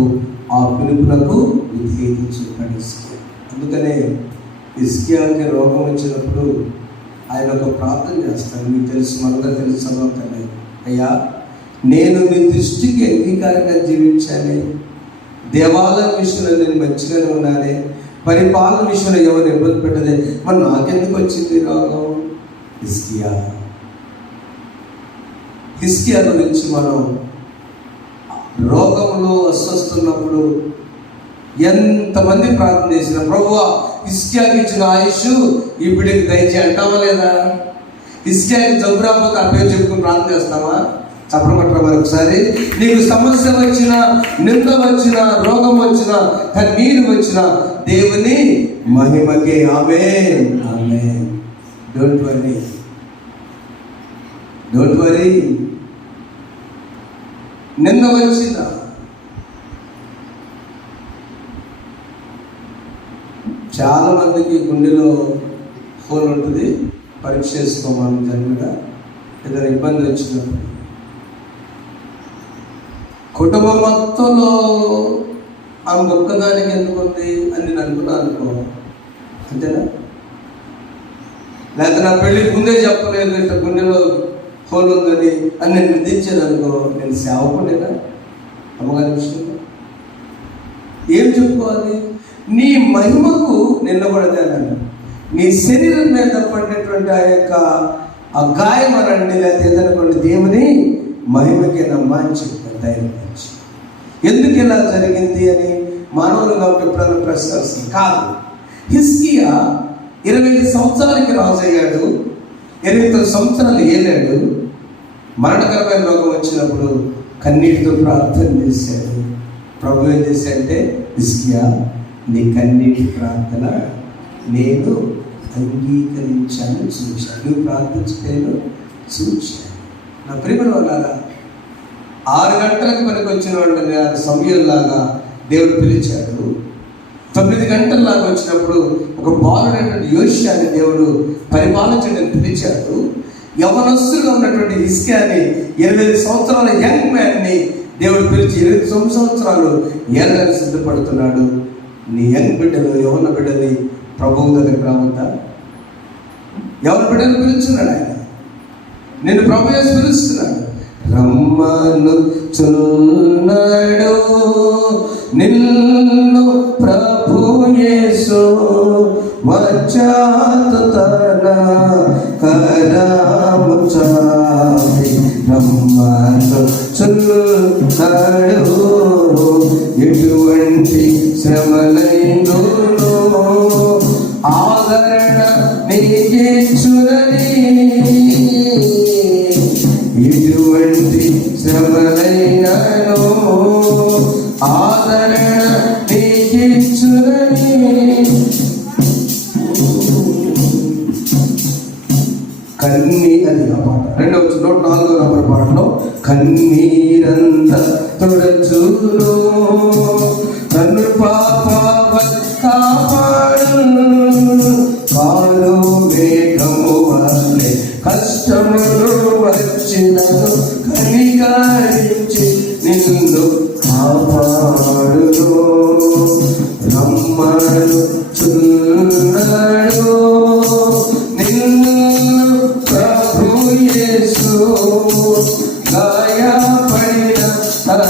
ఆ పిలుపునకు విధేయత చూపాడు హిజ్కియా. అందుకనే హిజ్కియాకి రోగం వచ్చినప్పుడు ఆయన ఒక ప్రార్థన చేస్తాను. మీకు తెలుసు, మనందరూ తెలుసు. చదవకనే, అయ్యా, నేను నీ దృష్టికి అంగీకారంగా జీవించాలి, దేవాలయ విషయంలో నేను మంచిగానే ఉన్నానే, పరిపాలన విషయంలో ఎవరు ఇబ్బంది పెట్టదే, మరి నాకెందుకు వచ్చింది రోగం? హిజ్కియా గురించి మనం రోగంలో అస్వస్తున్నప్పుడు ఎంతమంది ప్రార్థన చేసిన, ప్రభువా హిజ్కియాకి ఇచ్చిన ఆయుష్ ఈ బిడ్డకి దయచేయి అంటామా లేదా? హిజ్కియాకి జబ్బు రాకపోతే ఆ పేరు చెప్పుకుని ప్రార్థన చేస్తామా? చెప్పమంటారా మరొకసారి? నీకు సమస్య వచ్చినా, నింద వచ్చినా, రోగం వచ్చినా, కన్నీరు వచ్చినా దేవుని మహిమకే. Amen, amen. Don't worry, don't worry. నింద వచ్చినా, చాలా మందికి గుండెలో హోల్ ఉంటుంది. పరీక్ష చేసుకోమని జనరల్గా ఏదైనా ఇబ్బంది వచ్చినప్పుడు. కుటుంబం మొత్తంలో ఆమె ఒక్కదానికి ఎందుకు ఉంది అని నేను అనుకున్నాను అనుకో, అంతేనా? లేకపోతే నా పెళ్ళి ముందే చెప్పలేదు ఇట్లా గుండెలో హోల్ ఉందని అని నేను నిందించాను అనుకో, నేను సేవకుండేనా? అమ్మగారి విషయంలో ఏం చెప్పుకోవాలి? నీ మహిమకు నిలబడతానని, నీ శరీరం మీద పడినటువంటి ఆ గాయం అనండి, లేకపోతే ఏదనుకోండి, దేవుని మహిమకి నమ్మా అని చెప్పాను. ధైర్యించి ఎందుకు ఇలా జరిగింది అని మానవులు కాబట్టి ఎప్పుడైనా ప్రశ్నిస్తుంది కాదు. హిజ్కియా 25 సంవత్సరాలకి రాజు అయ్యాడు, 29 సంవత్సరాలు ఏలాడు. మరణకరమైన రోగం వచ్చినప్పుడు కన్నీటితో ప్రార్థన చేశాడు. ప్రభు ఏం చేశాడంటే, హిజ్కియా, నీ కన్నీటి ప్రార్థన నేను అంగీకరించాను, చూశాను. నువ్వు ప్రార్థించలేను, చూశాను. నా ప్రియమైన వాళ్ళారా, 6 గంటలకు పనికి వచ్చిన వాళ్ళని సమయంలాగా దేవుడు పిలిచాడు. 9 గంటల్లాగా వచ్చినప్పుడు ఒక బాలుడైనటువంటి యోషియాని దేవుడు పరిపాలించడానికి పిలిచాడు. యవనస్తుగా ఉన్నటువంటి హిజ్కియాని 25 సంవత్సరాల యంగ్ మ్యాన్ని దేవుడు పిలిచి 29 సంవత్సరాలు ఏళ్ళని సిద్ధపడుతున్నాడు. నీ యంగ్ బిడ్డలు, యవన బిడ్డని ప్రభువు దగ్గరికి రావద్దా? యవన బిడ్డను పిలుస్తున్నాడు ఆయన, నిన్ను ప్రభు యేసు పిలుస్తున్నాడు. రమ్మను చున్నాడు నిన్ను ప్రభు యేసు, వచ్చాతు తన కరము చాపి రమ్మను చున్నాడు. ఎటువంటి శ్రమలైనను ఆదరణ నీకిచ్చునని, ఎటువంటి శ్రమలైనను ఆదరణ నీకిచ్చునని. అది ఆ పాట 104వ నంబర్ పాటలో, కన్నీరంత తొడచును నన్ను పాప కాపాడు, కాలు వేగము వల్లే కష్టములు వచ్చినను కనికరించి నిన్ను కాపాడును. రమ్మను చున్నాడు నిన్ను ప్రభు యేసు, గాయపడిన తన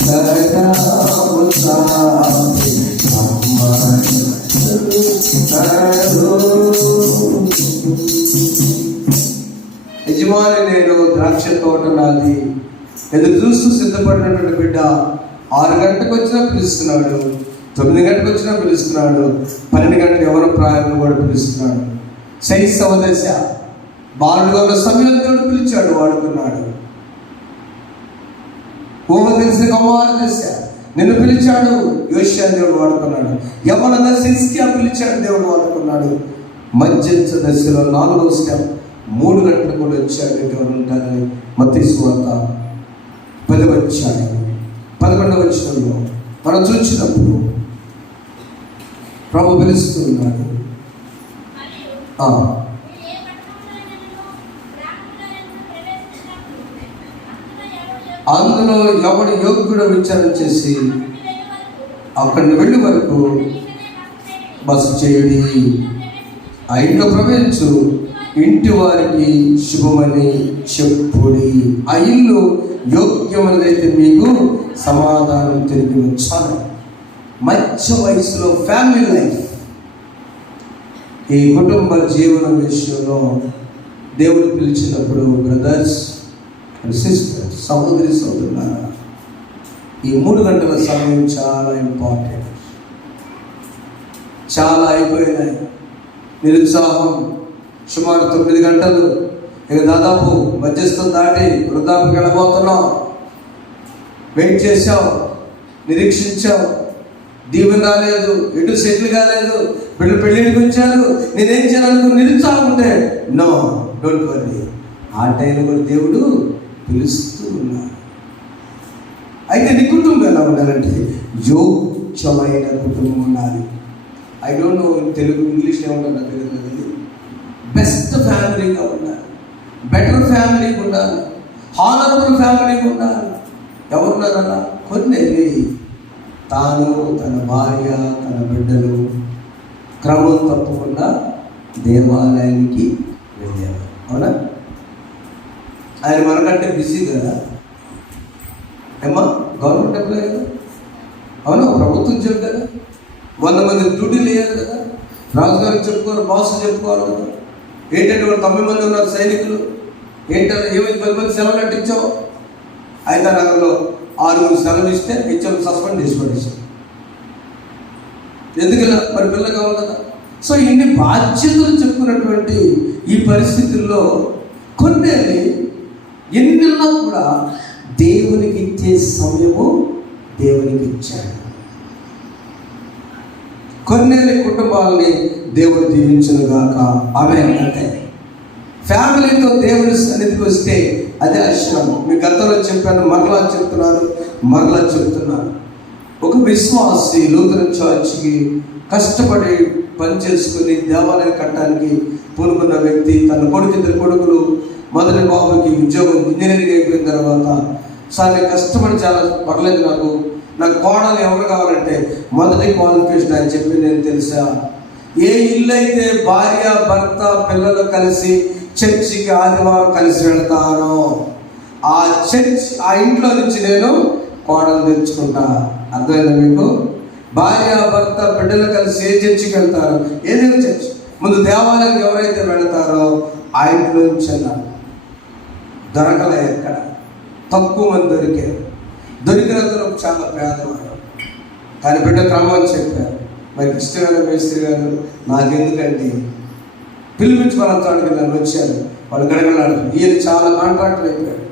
కరము చాపి రమ్మను చున్నాడు. ద్రాక్ష తోట నాది. ఎదురు చూస్తూ సిద్ధపడినటువంటి బిడ్డ 6 గంటలకు వచ్చినా పిలుస్తున్నాడు, 9 గంటలకు వచ్చినా పిలుస్తున్నాడు, 12 గంటలకు ఎవరో ప్రాయంలో కూడా పిలుస్తున్నాడు. శైశవ దశ బాలుడుగా ఉన్న సమయంలో దేవుడు పిలిచాడు, వాడుకున్నాడు. ఊహ తెలిసిన కుమారు దశ నిన్ను పిలిచాడు, యోషియా దేవుడు వాడుకున్నాడు. యవ్వన దశ హిజ్కియా పిలిచాడు, దేవుడు వాడుకున్నాడు. మధ్యంత దశలో 4వ స్టెప్ 3 గంటలకు కూడా వచ్చాడు. ఎవరు ఉంటారని మత్తయి సువార్త 10వ అధ్యాయం 11వ వచనంలో మనం చూసినప్పుడు ప్రభు పిలుస్తూ ఉన్నాడు. అందులో ఎవడు యోగ్యుడు విచారణ చేసి అక్కడిని వెళ్ళే వరకు బస చేయుడి. ఆ ఇంట్లో ప్రవేశించు, ఇంటి వారికి శుభమని చెప్పుడి. ఆ ఇల్లు యోగ్యమైనదైతే మీకు సమాధానం తిరిగి వచ్చాను. మధ్య వయసులో ఫ్యామిలీ లైఫ్, ఈ కుటుంబ జీవన విషయంలో దేవుడు పిలిచినప్పుడు బ్రదర్స్ అండ్ సిస్టర్స్, సహోదరి సోదరులారా, ఈ 3 గంటల సమయం చాలా ఇంపార్టెంట్. చాలా అయిపోయినాయి. నిరుత్సాహం సుమారు 9 గంటలు. ఇక దాదాపు మధ్యస్థం దాటి వృద్ధాపుకి వెళ్ళబోతున్నాం. వెయిట్ చేసావు, నిరీక్షించావు, దీవెన రాలేదు, ఎటు సెటిల్ కాలేదు, పెళ్ళికి వచ్చారు, నేనేం చేయాలనుకుని నిరుత్సాహం ఉంటే నో, డోంట్ వరీ. ఆ టైంలో కూడా దేవుడు పిలుస్తూ ఉన్నాడు. అయితే నీ కుటుంబం ఎలా ఉండాలంటే యోగ్యమైన కుటుంబం ఉండాలి. ఐ డోంట్ నో తెలుగు, ఇంగ్లీష్లో ఏముంటుందో తెలియదు కదండి. బెస్ట్ ఫ్యామిలీగా ఉండాలి, బెటర్ ఫ్యామిలీగా ఉండాలి, హానరబుల్ ఫ్యామిలీగా ఉండాలి. ఎవరున్నారన్నా కొన్ని తాను, తన భార్య, తన బిడ్డలు క్రమం తప్పకుండా దేవాలయానికి వెళ్ళేవారు. అవునా? ఆయన మనకంటే బిజీ కదా. ఏమా గవర్నమెంట్ ఎంప్లాయ్ కదా, అవునా? ప్రభుత్వం ఉద్యోగం కదా, 100 మంది డ్యూటీలు వేయాలి కదా, రాజుగారికి చెప్పుకోవాలి, బాసు చెప్పుకోవాలి కదా. ఏంటంటే వాళ్ళు 90 మంది ఉన్నారు సైనికులు. ఏంటంటే ఏమైంది 10 మంది సెలవులు అంటించావు. అయితే నగరంలో 6 సెలవులు ఇస్తే హెచ్ఎం సస్పెండ్ చేసి పడేసాం. ఎందుకలా? మరి పిల్లలు కావాలి కదా. సో ఇన్ని బాధ్యతలు చెప్పుకున్నటువంటి ఈ పరిస్థితుల్లో కొన్ని ఎన్నిన్నా కూడా దేవునికి ఇచ్చే సమయము దేవునికి ఇచ్చాడు. కొన్ని కుటుంబాలని దేవుడు దీవించునుగాక. ఆమేన్. అంటే ఫ్యామిలీతో దేవుని సన్నిధికి వస్తే అదే ఆశ్రమం. మీ గతంలో చెప్పాను, మరలా చెప్తున్నాను. ఒక విశ్వాసి లూథరన్ చర్చ్కి కష్టపడి పని చేసుకుని దేవాలయం కట్టడానికి పూనుకున్న వ్యక్తి, తన ఇద్దరు కొడుకులు, మొదటి బాబుకి ఉద్యోగం ఇంజనీరింగ్ అయిపోయిన తర్వాత సార్ కష్టపడి చాలా పర్లేదు, నాకు కోడలు ఎవరు కావాలంటే మొదటి క్వాలిఫికేషన్ అని చెప్పి నేను తెలుసా, ఏ ఇల్లు అయితే భార్య భర్త పిల్లలు కలిసి చర్చికి ఆదివారం కలిసి వెళ్తానో ఆ ఇంట్లో నుంచి నేను కోడలు తెచ్చుకుంటా. అర్థమైందా మీకు? భార్య భర్త బిడ్డలు కలిసి ఏ చర్చికి వెళ్తారో, ఏదైనా చర్చి ముందు దేవాలయానికి ఎవరైతే వెళతారో ఆ ఇంట్లో నుంచి అన్నారు. దొరకలే, ఎక్కడ తక్కువ మంది దొరికినందులో చాలా పేదవాడు. కానీ బిడ్డ క్రమం చెప్పారు, నాకు ఇష్టమైన మేస్త్రి గారు, నాకెందుకండి పిలిపించుకోవాలని నన్ను వచ్చారు. వాళ్ళు గడగడాడు. ఈయన చాలా కాంట్రాక్టర్ అయిపోయాడు,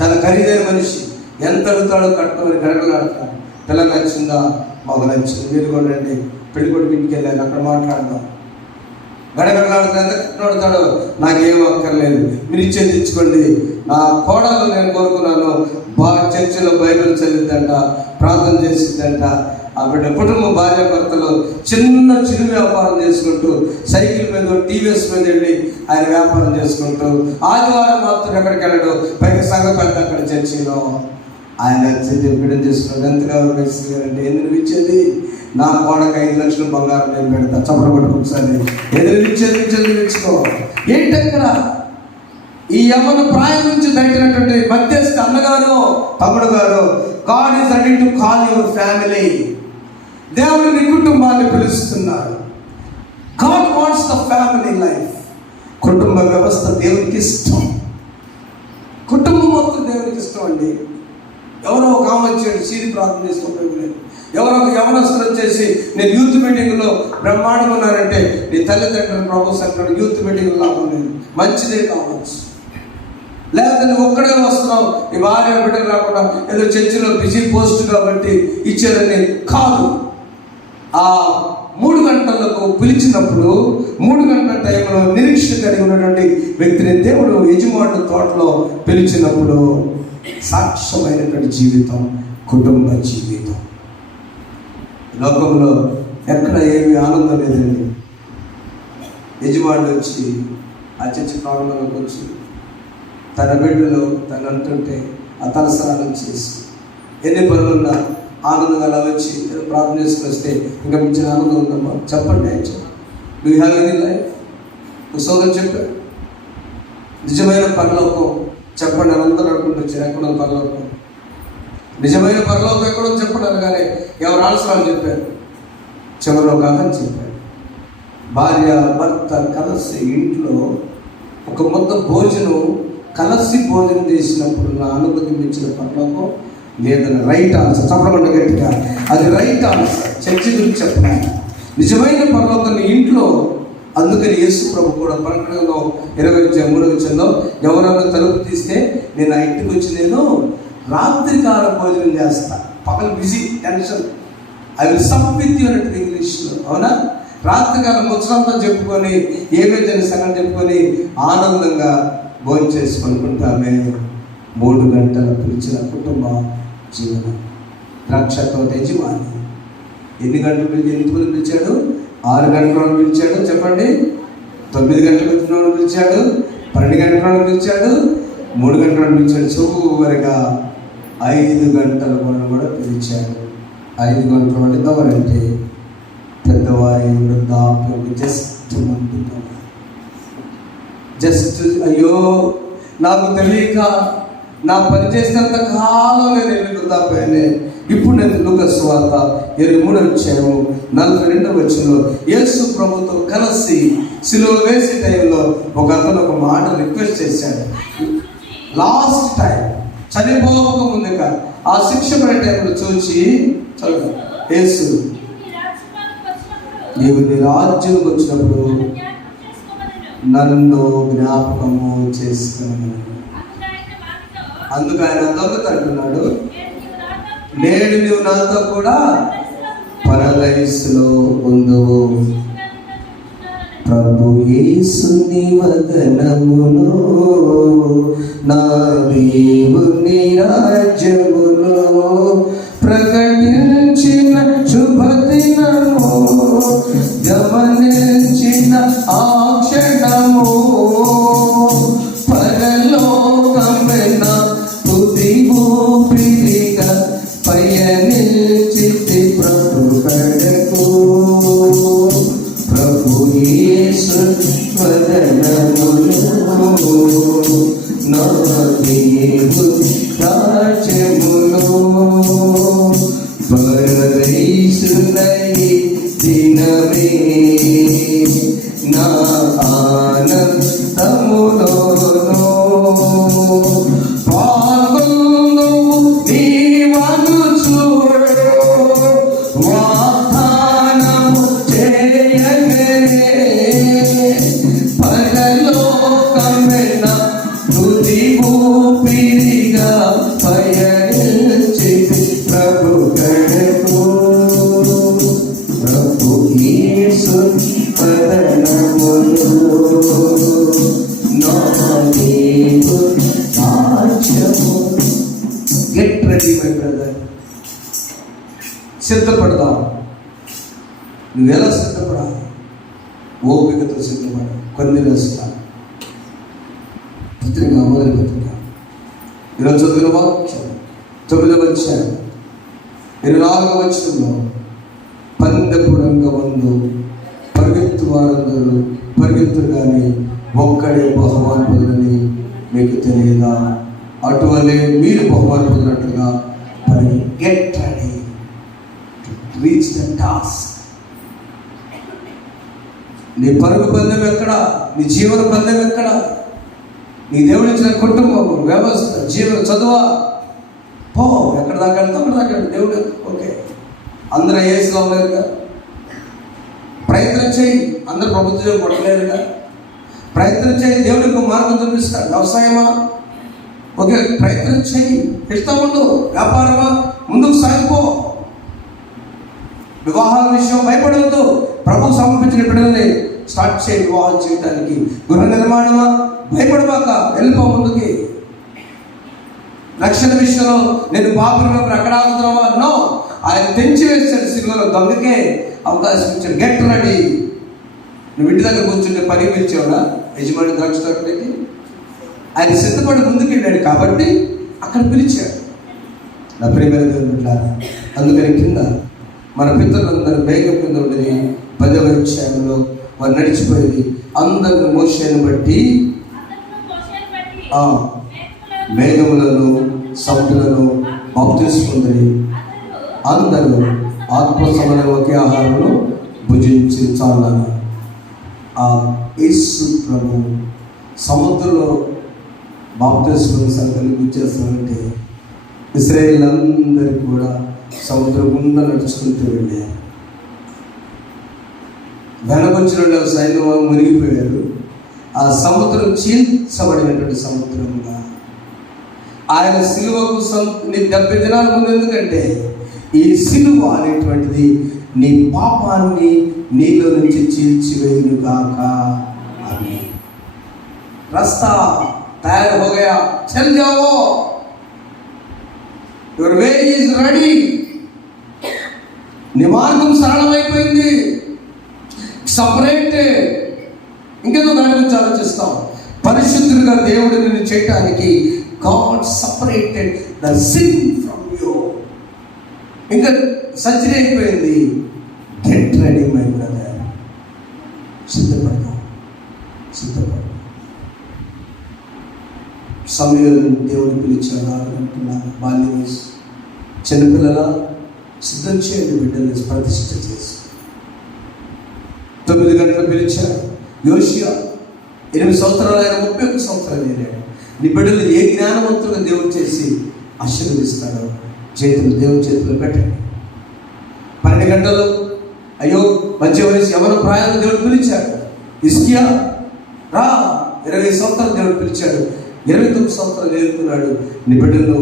చాలా ఖరీదైన మనిషి, ఎంత అడుగుతాడో కట్టమని గడగలాడతాడు. పిల్ల నచ్చిందా? మాకు నచ్చింది, మీరు కూడా రండి, పెళ్లి కొడుకు ఇంటికి వెళ్ళారు, అక్కడ మాట్లాడదాం. గడగడలాడుతాడు, కట్టబడతాడు, నాకేం అక్కర్లేదు, మీరు ఇచ్చేది తెచ్చుకోండి. నా కోడలు నేను కోరుకున్నాను, బాగా చర్చిలో బైబిల్ చదివిద్దంట, ప్రార్థన చేసిద్దంట. ఆ బిడ్డ కుటుంబం భార్య భర్తలు చిన్న వ్యాపారం చేసుకుంటూ సైకిల్ మీద టీవీఎస్ మీద వెళ్ళి ఆయన వ్యాపారం చేసుకుంటూ ఆదివారం మాత్రం ఎక్కడికి వెళ్ళడు, పైకి సంఘ పెద్ద అక్కడ చర్చిలో ఆయన బిడ్డను చేసుకున్నాడు. ఎంతగా వేస్తున్నారంటే ఎందుకు ఇచ్చేది? నా కోడకు 5 లక్షలు బంగారం నేను పెడతా, చప్పట ఒకసారి ఎదురు ఇచ్చేది తెచ్చుకో. ఏంటక్కడ ఈ యవ్వన ప్రాయం నుంచి దాటినటువంటి మధ్యస్థ అన్నగారు, తమ్ముడు గారు, God is ready to call your family. దేవుడు నీ కుటుంబాన్ని పిలుస్తున్నాడు. God wants the family life. కుటుంబ వ్యవస్థ దేవునికి ఇష్టం. దేవునికి ఇష్టం అండి. ఎవరో ఒక ఆమె వచ్చాడు, సీరి ప్రార్థన చేస్తే ఉపయోగం లేదు. ఎవరో ఒక యవనస్తులు వచ్చేసి నేను యూత్ మీటింగ్లో బ్రహ్మాండంగా ఉన్నారంటే నీ తల్లిదండ్రులు ప్రభు సంఖ్యలో యూత్ మీటింగ్ లాభం లేదు. మంచిదే కావచ్చు. లేకపోతే నువ్వు ఒక్కడే వస్తున్నావు, నీ భార్య బిడ్డలు రాకుండా ఏదో చర్చిలో బిజీ పోస్ట్ కాబట్టి ఇచ్చారని కాదు. ఆ 3 గంటలకు పిలిచినప్పుడు 3 గంటల టైంలో నిరీక్షణ కలిగి ఉన్నటువంటి వ్యక్తిని దేవుడు యజమానుల తోటలో పిలిచినప్పుడు సాక్ష్యమైనటువంటి జీవితం, కుటుంబ జీవితం. లోకంలో ఎక్కడ ఏమి ఆనందం లేదండి. యజమానుడు వచ్చి ఆ చర్చి ప్రారంభంలోకి వచ్చి తన బిడ్డలో తను అంటుంటే ఆ తలసరాలు చేసి ఎన్ని పనులున్నా ఆనందంగా అలా వచ్చి ప్రార్థన చేసుకుని వస్తే ఇంకా మించిన ఆనందం ఉందమ్మా? చెప్పండి. Do have any life? సోదరు చెప్పాడు. నిజమైన పరలోకం చెప్పండి అని అందరూ అనుకుంటూ వచ్చారు. ఎక్కడో పరలోకం, నిజమైన పరలోకం ఎక్కడో చెప్పండి కానీ ఎవరు ఆలస్యాలు చెప్పారు. చివరిలో కాదని చెప్పారు. భార్య భర్త కలిసి ఇంట్లో ఒక ముద్ద భోజనం కలిసి భోజనం చేసినప్పుడు నా అనుమతి మించిన పరలోకం లేదని రైట్ ఆన్సర్. చెప్పడం గట్టిగా అది రైట్ ఆన్సర్. చర్చి గురించి చెప్పడానికి నిజమైన పరలోకం ఇంట్లో. అందుకని యేసు ప్రభు కూడా ప్రకటనలో 20:3 ఎవరన్నా తలుపు తీస్తే నేను ఆ ఇంటికి వచ్చి నేను రాత్రికాల భోజనం చేస్తా. పగలు బిజీ టెన్షన్, ఐ విల్ సప్ విత్ యూ అన్నట్టు ఇంగ్లీష్లో. అవునా? రాత్రికాలం ముచ్చటంతా చెప్పుకొని ఏమేమి సంగతి చెప్పుకొని ఆనందంగా భోజనం చేసుకుంటా మేము 3 గంటలు పిలిచిన కుటుంబ జీవనం. ద్రాక్షతో యజమాని ఎన్ని గంటలు పిలిచాడు? 6 గంటలను పిలిచాడు. చెప్పండి. 9 గంటలకు పిలిచాడు, 12 గంటలను పిలిచాడు, 3 గంటలను పిలిచాడు. చివరిగా 5 గంటల కూడా పిలిచాడు. 5 గంటల వాడు ఎవరంటే పెద్దవారి వృద్ధాప్యం. జస్ట్ అయ్యో నాకు తెలియక నా పని చేసినంత కాలం నేను వృద్ధాప్యాన్ని. ఇప్పుడు నేను లూకాసు సువార్త 23:42 యేసు ప్రభుతో కలిసి సిలువ వేసే టైంలో ఒక అతను ఒక మాట రిక్వెస్ట్ చేశాడు. లాస్ట్ టైం చనిపోక ముందుగా ఆ శిక్ష పడే టైంలో చూసి చదువు, యేసు నీవు నీ రాజ్యానికి వచ్చినప్పుడు నన్ను జ్ఞాపకము చేసుకున్నాను. అందుకు ఆయన దొంగత అంటున్నాడు, నేడు నీవు నాతో కూడా పరదైసులో ఉందువు. ప్రభు యేసుని వదనములో నా దేవుని రాజ్యములో ప్రకటించిన శుభదినము గమనించిన ఆ క్షణము పరలోకమైన తుది ఊపిరిగా పయనించితి ప్రభు కడకు. ప్రభు యేసు వదనములో నా దేవుని రాజ్యములో పరదైసునై దినమే నా ఆనందములోనో పాల్గొందువు నీవనుచు వాగ్దానము చేయగనే పరలోకమైన తుది ఊపిరిగా పయనించితి ప్రభు కడకు. ప్రభు యేసు వదనములో నా దేవుని రాజ్యము. Get ready my brother. సిద్ధపడదాం. నువ్వు ఎలా సిద్ధపడాలి? ఓపికతో సిద్ధపడాలి. కొన్ని రాస్తాను పత్రిక మొదటి పత్రిక ఈరోజు చదివిన వాక్యం 9వ అధ్యాయం 24వ వచనంలో పందెపు రంగమందు పరిగెత్తు వారందరూ పరిగెత్తు కానీ ఒక్కడే బహుమానం పొందని మీకు తెలియదా? అటువలే మీరు బహుమానం పొందినట్లుగా get ready to reach the task. నీ పరుగు పందెం ఎక్కడ? నీ జీవన పందెం ఎక్కడ? నీ దేవుడు ఇచ్చిన కుటుంబం, వ్యవస్థ, జీవన, చదువా, పో, ఎక్కడ దాకా వెళ్తే అక్కడ దాకా దేవుడు. ఓకే, అందరూ ఐఏఎస్లో ఉన్నారుగా, ప్రయత్నం చేయి. అందరూ ప్రభుత్వం కొట్టలేరుగా, ప్రయత్నం చేయి. దేవుడికి మార్గం చూపిస్తాడు. వ్యవసాయమా, ఓకే, ప్రయత్నం చేయి. ఇష్టం ఉండు. వ్యాపారమా, ముందుకు సాగిపో. వివాహాల విషయం భయపడవద్దు. ప్రభు సమర్పించిన బిడ్డల్ని స్టార్ట్ చేయి వివాహం చేయడానికి. గృహ నిర్మాణమా, భయపడబాక, వెళ్ళిపో ముందుకి. రక్షణ విషయంలో నేను పాపం ఎక్కడ ఆగుతున్నావా? నో, ఆయన తెంచి వేస్తాడు సినిమాలో. దొంగకే అవకాశం ఇచ్చాడు. Get ready. నువ్వు ఇంటి దగ్గర కూర్చుంటే పని పిలిచేవాడా యజమాని ద్రాక్ష తోటకి? ఆయన సిద్ధపడి ముందుకు వెళ్ళాడు కాబట్టి అక్కడ పిలిచాడు. నా ప్రియమైన దేవుని బిడ్డలారా, అందుకని కింద మన పితరులందరూ మేఘం కింద ఉండేది 10వ అధ్యాయంలో వారు నడిచిపోయేది. అందరిని మోషేను బట్టి మేఘములను సముద్రులను బాప్తిస్మొందిరి. అందరూ ఆత్మ సంబంధమైన ఒకే ఆహారమును భుజించాలని. ఆ యేసు ప్రభు సముద్రంలో బాప్తిస్మం సంగతి గుర్చేస్తామంటే ఇశ్రాయేలీయులందరూ కూడా సముద్రం గుండా నడుచుకుంటూ వెళ్ళారు. వెనకొచ్చిన సైన్యం మునిగిపోయారు. ఆ సముద్రం చీల్చబడినటువంటి సముద్రంగా ఆయన సిలువకు 70 దినాల ముందు. ఎందుకంటే ఈ సిలువ అనేటువంటిది నీ పాపాన్ని నీలో నుంచి చీల్చివేయును గాక అని. రస్తా తయారు హో గయా, చల్ జావో, యువర్ వే ఈజ్ రెడీ. నీ మార్గం సరళమైపోయింది, సపరేట్. ఇంకేదో దాని గురించి ఆలోచిస్తాం. పరిశుద్ధులుగా దేవుడు నిన్ను చేయటానికి God separated the sin from you. ఇంకా సర్జరీ అయిపోయింది. Get ready my brother. సిద్ధపడదాం. సమయం దేవుడు పిలిచాడు. 6 గంటల బాల్య వయసు. చిన్నపిల్లల సిద్ధం చేయండి, బిడ్డల్ని ప్రతిష్ఠ చేసి. 9 గంటలు పిలిచాడు. యోషియా 8 సంవత్సరాలు, ఆయన 31 సంవత్సరాలు వెళ్ళాడు. నీ బిడ్డలు ఏ జ్ఞానవంతులుగా దేవుడు చేసి ఆశీర్వదిస్తాడో చేతులు దేవుని చేతులు పెట్టండి. 12 గంటలు, అయ్యో మధ్య వయసు యవన ప్రాయాలు దేవుడు పిలిచాడు. హిజ్కియా రా, 20 సంవత్సరాలు దేవుడు పిలిచాడు. 29 సంవత్సరాలు ఎదుర్కొన్నాడు. నీ బిడ్డలు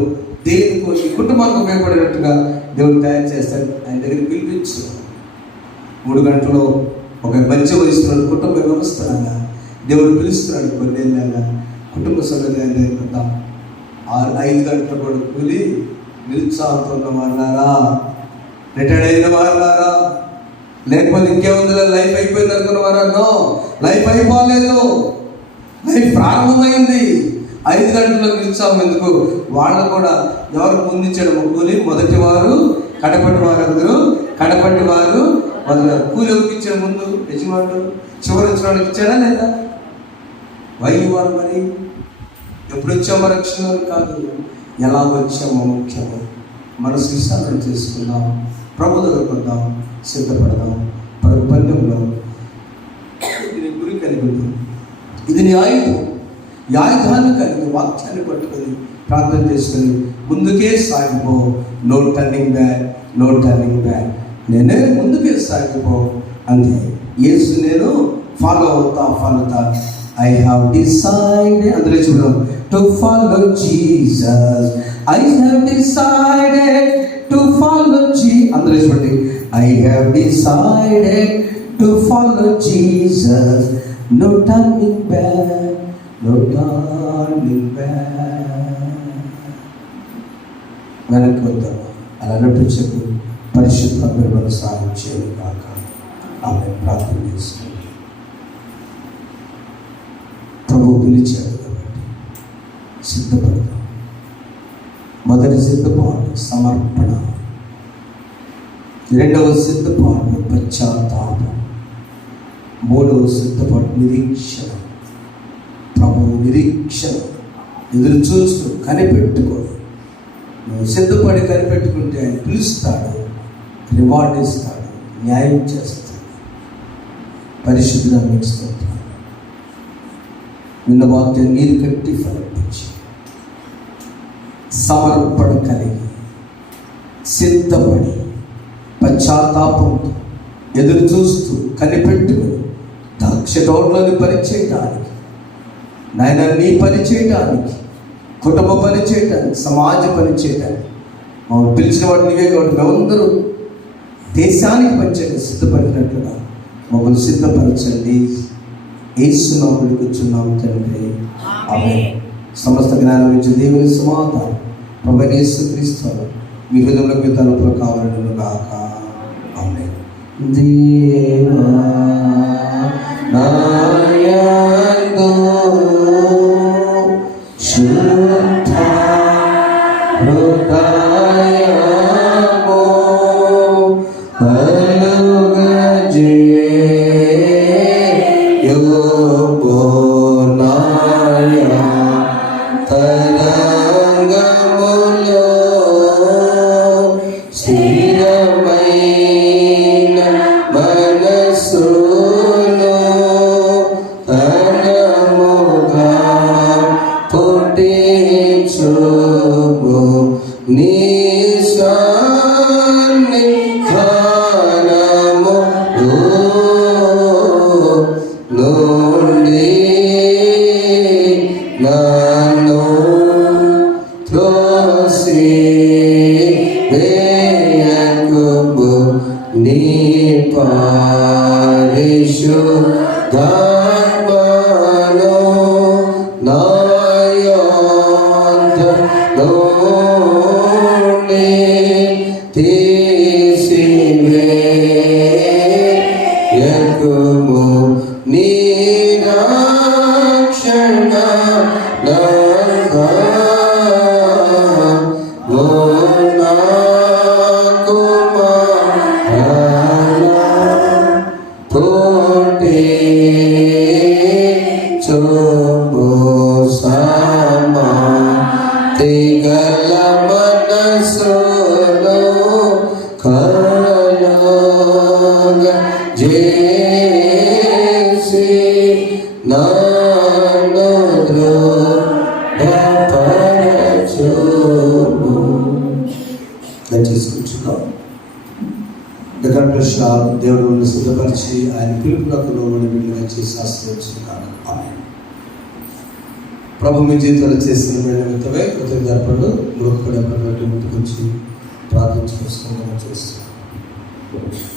దేవునికి, నీ కుటుంబానికి ఉపయోగపడేటట్టుగా దేవుడు తయారు చేస్తాడు. ఆయన దగ్గర పిలిపించు. 3 గంటలు ఒక మంచి వహిస్తున్నాడు. కుటుంబ వ్యవస్థలాగా దేవుడు పిలుస్తున్నాడు. కొన్నేళ్ళగా కుటుంబ సభ్యులు ఆయన దగ్గర 5 గంటల కూడా కూలి నిరుత్సాహంతో ఉన్న వాళ్ళారా, రిటైర్డ్ అయిన వాళ్ళారా, లేకపోతే ఇంకేముంది లైఫ్ అయిపోయింది అనుకున్న వారా? నో, లైఫ్ అయిపోలేదు, లైఫ్ ప్రారంభమైంది. 5 గంటల్లో నిరుత్సాహం ఎందుకు? వాళ్ళు కూడా ఎవరు ముందించాడు కూలి? మొదటి వారు కడపటి వారు, అందరూ కడపటి వారు మొదలు. కూలి ఎవరికి ఇచ్చాడు ముందు? యజమానుడు. చివరి వచ్చిన వాళ్ళకి ఇచ్చాడా లేదా? వారు మరి ఎప్పుడు వచ్చామో రక్షణ కాదు, ఎలా వచ్చామో ముఖ్యము. మనసు విశాలం చేసుకుందాం, ప్రభు దగ్గరకు వద్దాం, సిద్ధపడదాం. ప్రభు పందెంలో ఇది గురి కలిగి ఉంటుంది. ఇది నీ ఆయుధం. ఈ ఆయుధాన్ని కలిగి వాక్యాన్ని పట్టుకొని ప్రార్థన చేసుకొని ముందుకే సాగిపో. No turning back, no turning back. నేనే ముందుకే సాగిపో అంతే. యేసు నేను ఫాలో అవుతా. I have decided, అందులో చూద్దాం, to follow Jesus. I have decided to follow Jesus. అందులో చూడండి, I have decided to follow Jesus. No turning back, no turning back. వెనక్కి వద్దాం. అలా నడిపించకు. పరిశుద్ధ బిడ్డలను సాయం చేయను కాక. ఆమె ప్రార్థన చేస్తుంది. ప్రభు పిలిచాడు కాబట్టి సిద్ధపడతాం. మొదటి సిద్ధపాటు సమర్పణ, 2వ సిద్ధపాటు పశ్చాత్తాపం, 3వ సిద్ధపాటు నిరీక్షణ. ప్రభు నిరీక్షణ ఎదురు చూస్తూ కనిపెట్టుకోడు. నువ్వు సిద్ధపడి కనిపెట్టుకుంటే ఆయన పిలుస్తాడు, రివార్డ్ ఇస్తాడు, న్యాయం చేస్తాడు. పరిశుద్ధంగా మీకు స్తోత్రం. నిన్న వాక్యం నీరు కట్టి ఫలించి సమర్పణ కలిగి సిద్ధపడి పశ్చాత్తాపంతో ఎదురు చూస్తూ కనిపెట్టుకుని ద్రాక్ష తోటలోని పని చేయడానికి, నాయన నీ పని చేయడానికి, కుటుంబ పని చేయడానికి, సమాజ పని చేయడానికి మమ్మల్ని పిలిచిన వాడు నీవే కాబట్టి మేమందరూ దేశానికి పనిచేయడానికి సిద్ధపడినట్లుగా మమ్మల్ని సిద్ధపరచండి. యేసు నామములో కూర్చున్నాము తండ్రి, ఆమేన్. సమస్త జ్ఞానం ఇచ్చే దేవుని సమాధానం ప్రభువైన యేసుక్రీస్తు మీ హృదయంలోకి తలుపులు కావాలను గాక. ఆమేన్. దేవా నాయందు శుద్ధ హృదయము కలుగజేయునాయ తరంగములో స్థిరమైన మనసులో తనముగా పుట్టించుము నీ సన్నిధానములో నుండి నన్ను త్రోసివేయకుము నీ పరిశుద్ధాత్మను నా యొద్దనుండి తీసివేయకుము నీ రక్షణ గల మనసులో కలుగజేసి నన్ను దృఢపరచుము. దయచేసి కూర్చున్నాం. దేవుడు సిద్ధపరిచి ఆయన పిలుపులకు లోబడి బిడ్డగా చేసి ఆశ్రయించుకున్నాను. ప్రభు మీ జీవితంలో చేసిన నిమిత్తమే కృతజ్ఞతలు మృక్కుడు ఎప్పటి ముందుకొచ్చి ప్రార్థించుకోవాలని చేస్తున్నాను.